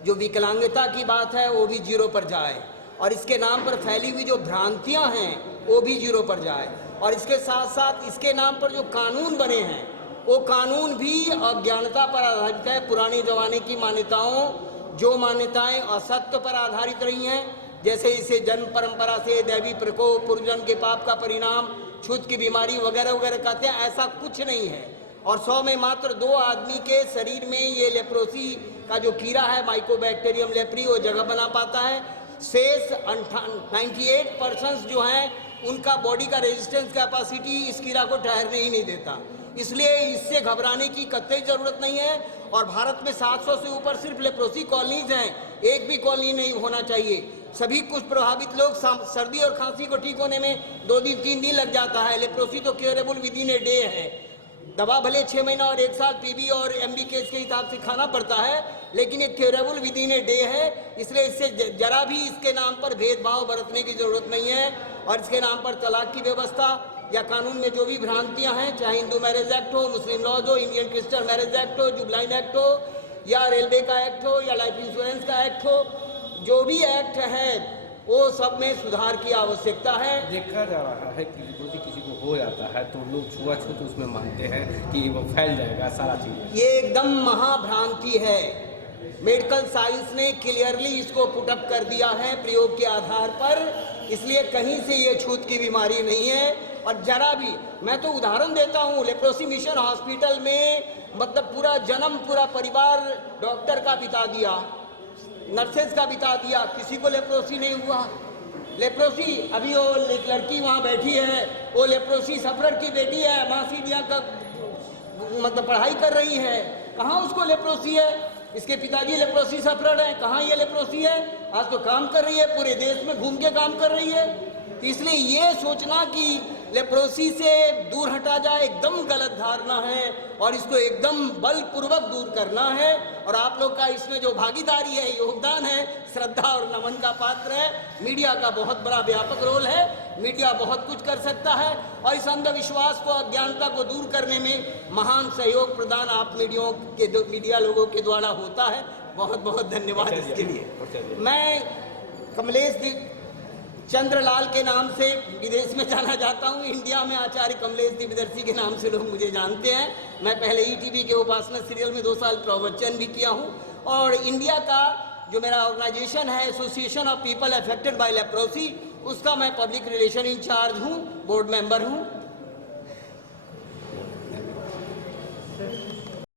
जो विकलांगता की बात है वो भी 0 पर जाए, और इसके नाम पर फैली हुई जो भ्रांतियां हैं वो भी 0 पर जाए, और इसके साथ साथ इसके नाम पर जो कानून बने हैं वो कानून भी अज्ञानता पर आधारित है। पुराने जमाने की मान्यताओं, जो मान्यताएं असत्य पर आधारित रही हैं, जैसे इसे जन्म परंपरा से दैवी प्रकोप, पूर्वजन्म के पाप का परिणाम, छूत की बीमारी वगैरह वगैरह कहते हैं, ऐसा कुछ नहीं है। और 100 में मात्र 2 आदमी के शरीर में ये लेप्रोसी का जो कीड़ा है माइकोबैक्टीरियम लेप्री वो जगह बना पाता है। शेष 98% जो हैं उनका बॉडी का रेजिस्टेंस कैपेसिटी इस कीड़ा को ठहरने ही नहीं देता, इसलिए इससे घबराने की कतई जरूरत नहीं है। और भारत में 700 से ऊपर सिर्फ लेप्रोसी कॉलोनीज हैं, एक भी कॉलोनी नहीं होना चाहिए। सभी कुछ प्रभावित लोग सर्दी और खांसी को ठीक होने में 2 दिन 3 दिन लग जाता है। लेप्रोसी तो curable with in a day है। दवा भले 6 महीना और 1 साल पीबी और एमबी केस के हिसाब से खाना पड़ता है, लेकिन एक curable with in a day है, इसलिए इससे जरा भी इसके नाम पर भेदभाव बरतने की जरूरत नहीं है। और इसके नाम पर तलाक की व्यवस्था या कानून में जो भी भ्रांतियां हैं, चाहे हिंदू मैरिज एक्ट हो, मुस्लिम लॉज हो, इंडियन क्रिश्चियन मैरिज एक्ट हो, जुबलाइन एक्ट हो, या रेलवे का एक्ट हो, या लाइफ इंश्योरेंस का एक्ट हो, जो भी एक्ट है वो सब में सुधार की आवश्यकता है। देखा जा रहा है कि यदि किसी को हो जाता है तो लोग छुआछूत उसमें मानते हैं कि वो फैल जाएगा सारा चीज़। ये एकदम महाभ्रांति है। मेडिकल साइंस ने क्लियरली इसको पुटअप कर दिया है प्रयोग के आधार पर, इसलिए कहीं से ये छूत की बीमारी नहीं है। और जरा भी, मैं तो उदाहरण देता हूँ, लेप्रोसी मिशन हॉस्पिटल में मतलब पूरा जन्म पूरा परिवार डॉक्टर का बिता दिया, नर्सेज का बिता दिया, किसी को लेप्रोसी नहीं हुआ। लेप्रोसी, अभी वो एक लड़की वहाँ बैठी है, वो लेप्रोसी सफरर की बेटी है, मासीडिया का मतलब पढ़ाई कर रही है, कहाँ उसको लेप्रोसी है? इसके पिताजी लेप्रोसी सफरर है, कहाँ ये लेप्रोसी है? आज तो काम कर रही है, पूरे देश में घूम के काम कर रही है। तो इसलिए ये सोचना कि लेप्रोसी से दूर हटा जाए एकदम गलत धारणा है, और इसको एकदम बलपूर्वक दूर करना है। और आप लोग का इसमें जो भागीदारी है, योगदान है, श्रद्धा और नमन का पात्र है। मीडिया का बहुत बड़ा व्यापक रोल है, मीडिया बहुत कुछ कर सकता है, और इस अंधविश्वास को, अज्ञानता को दूर करने में महान सहयोग प्रदान आप मीडिया लोगों के द्वारा होता है। बहुत बहुत धन्यवाद इसके लिए। मैं कमलेश चंद्रलाल के नाम से विदेश में जाना जाता हूँ। इंडिया में आचार्य कमलेश दिव्यदर्शी के नाम से लोग मुझे जानते हैं। मैं पहले ईटीवी के उपासना सीरियल में 2 साल प्रवचन भी किया हूँ, और इंडिया का जो मेरा ऑर्गेनाइजेशन है association of people affected by leprosy, उसका मैं पब्लिक रिलेशन इंचार्ज हूँ, बोर्ड मेंबर हूँ।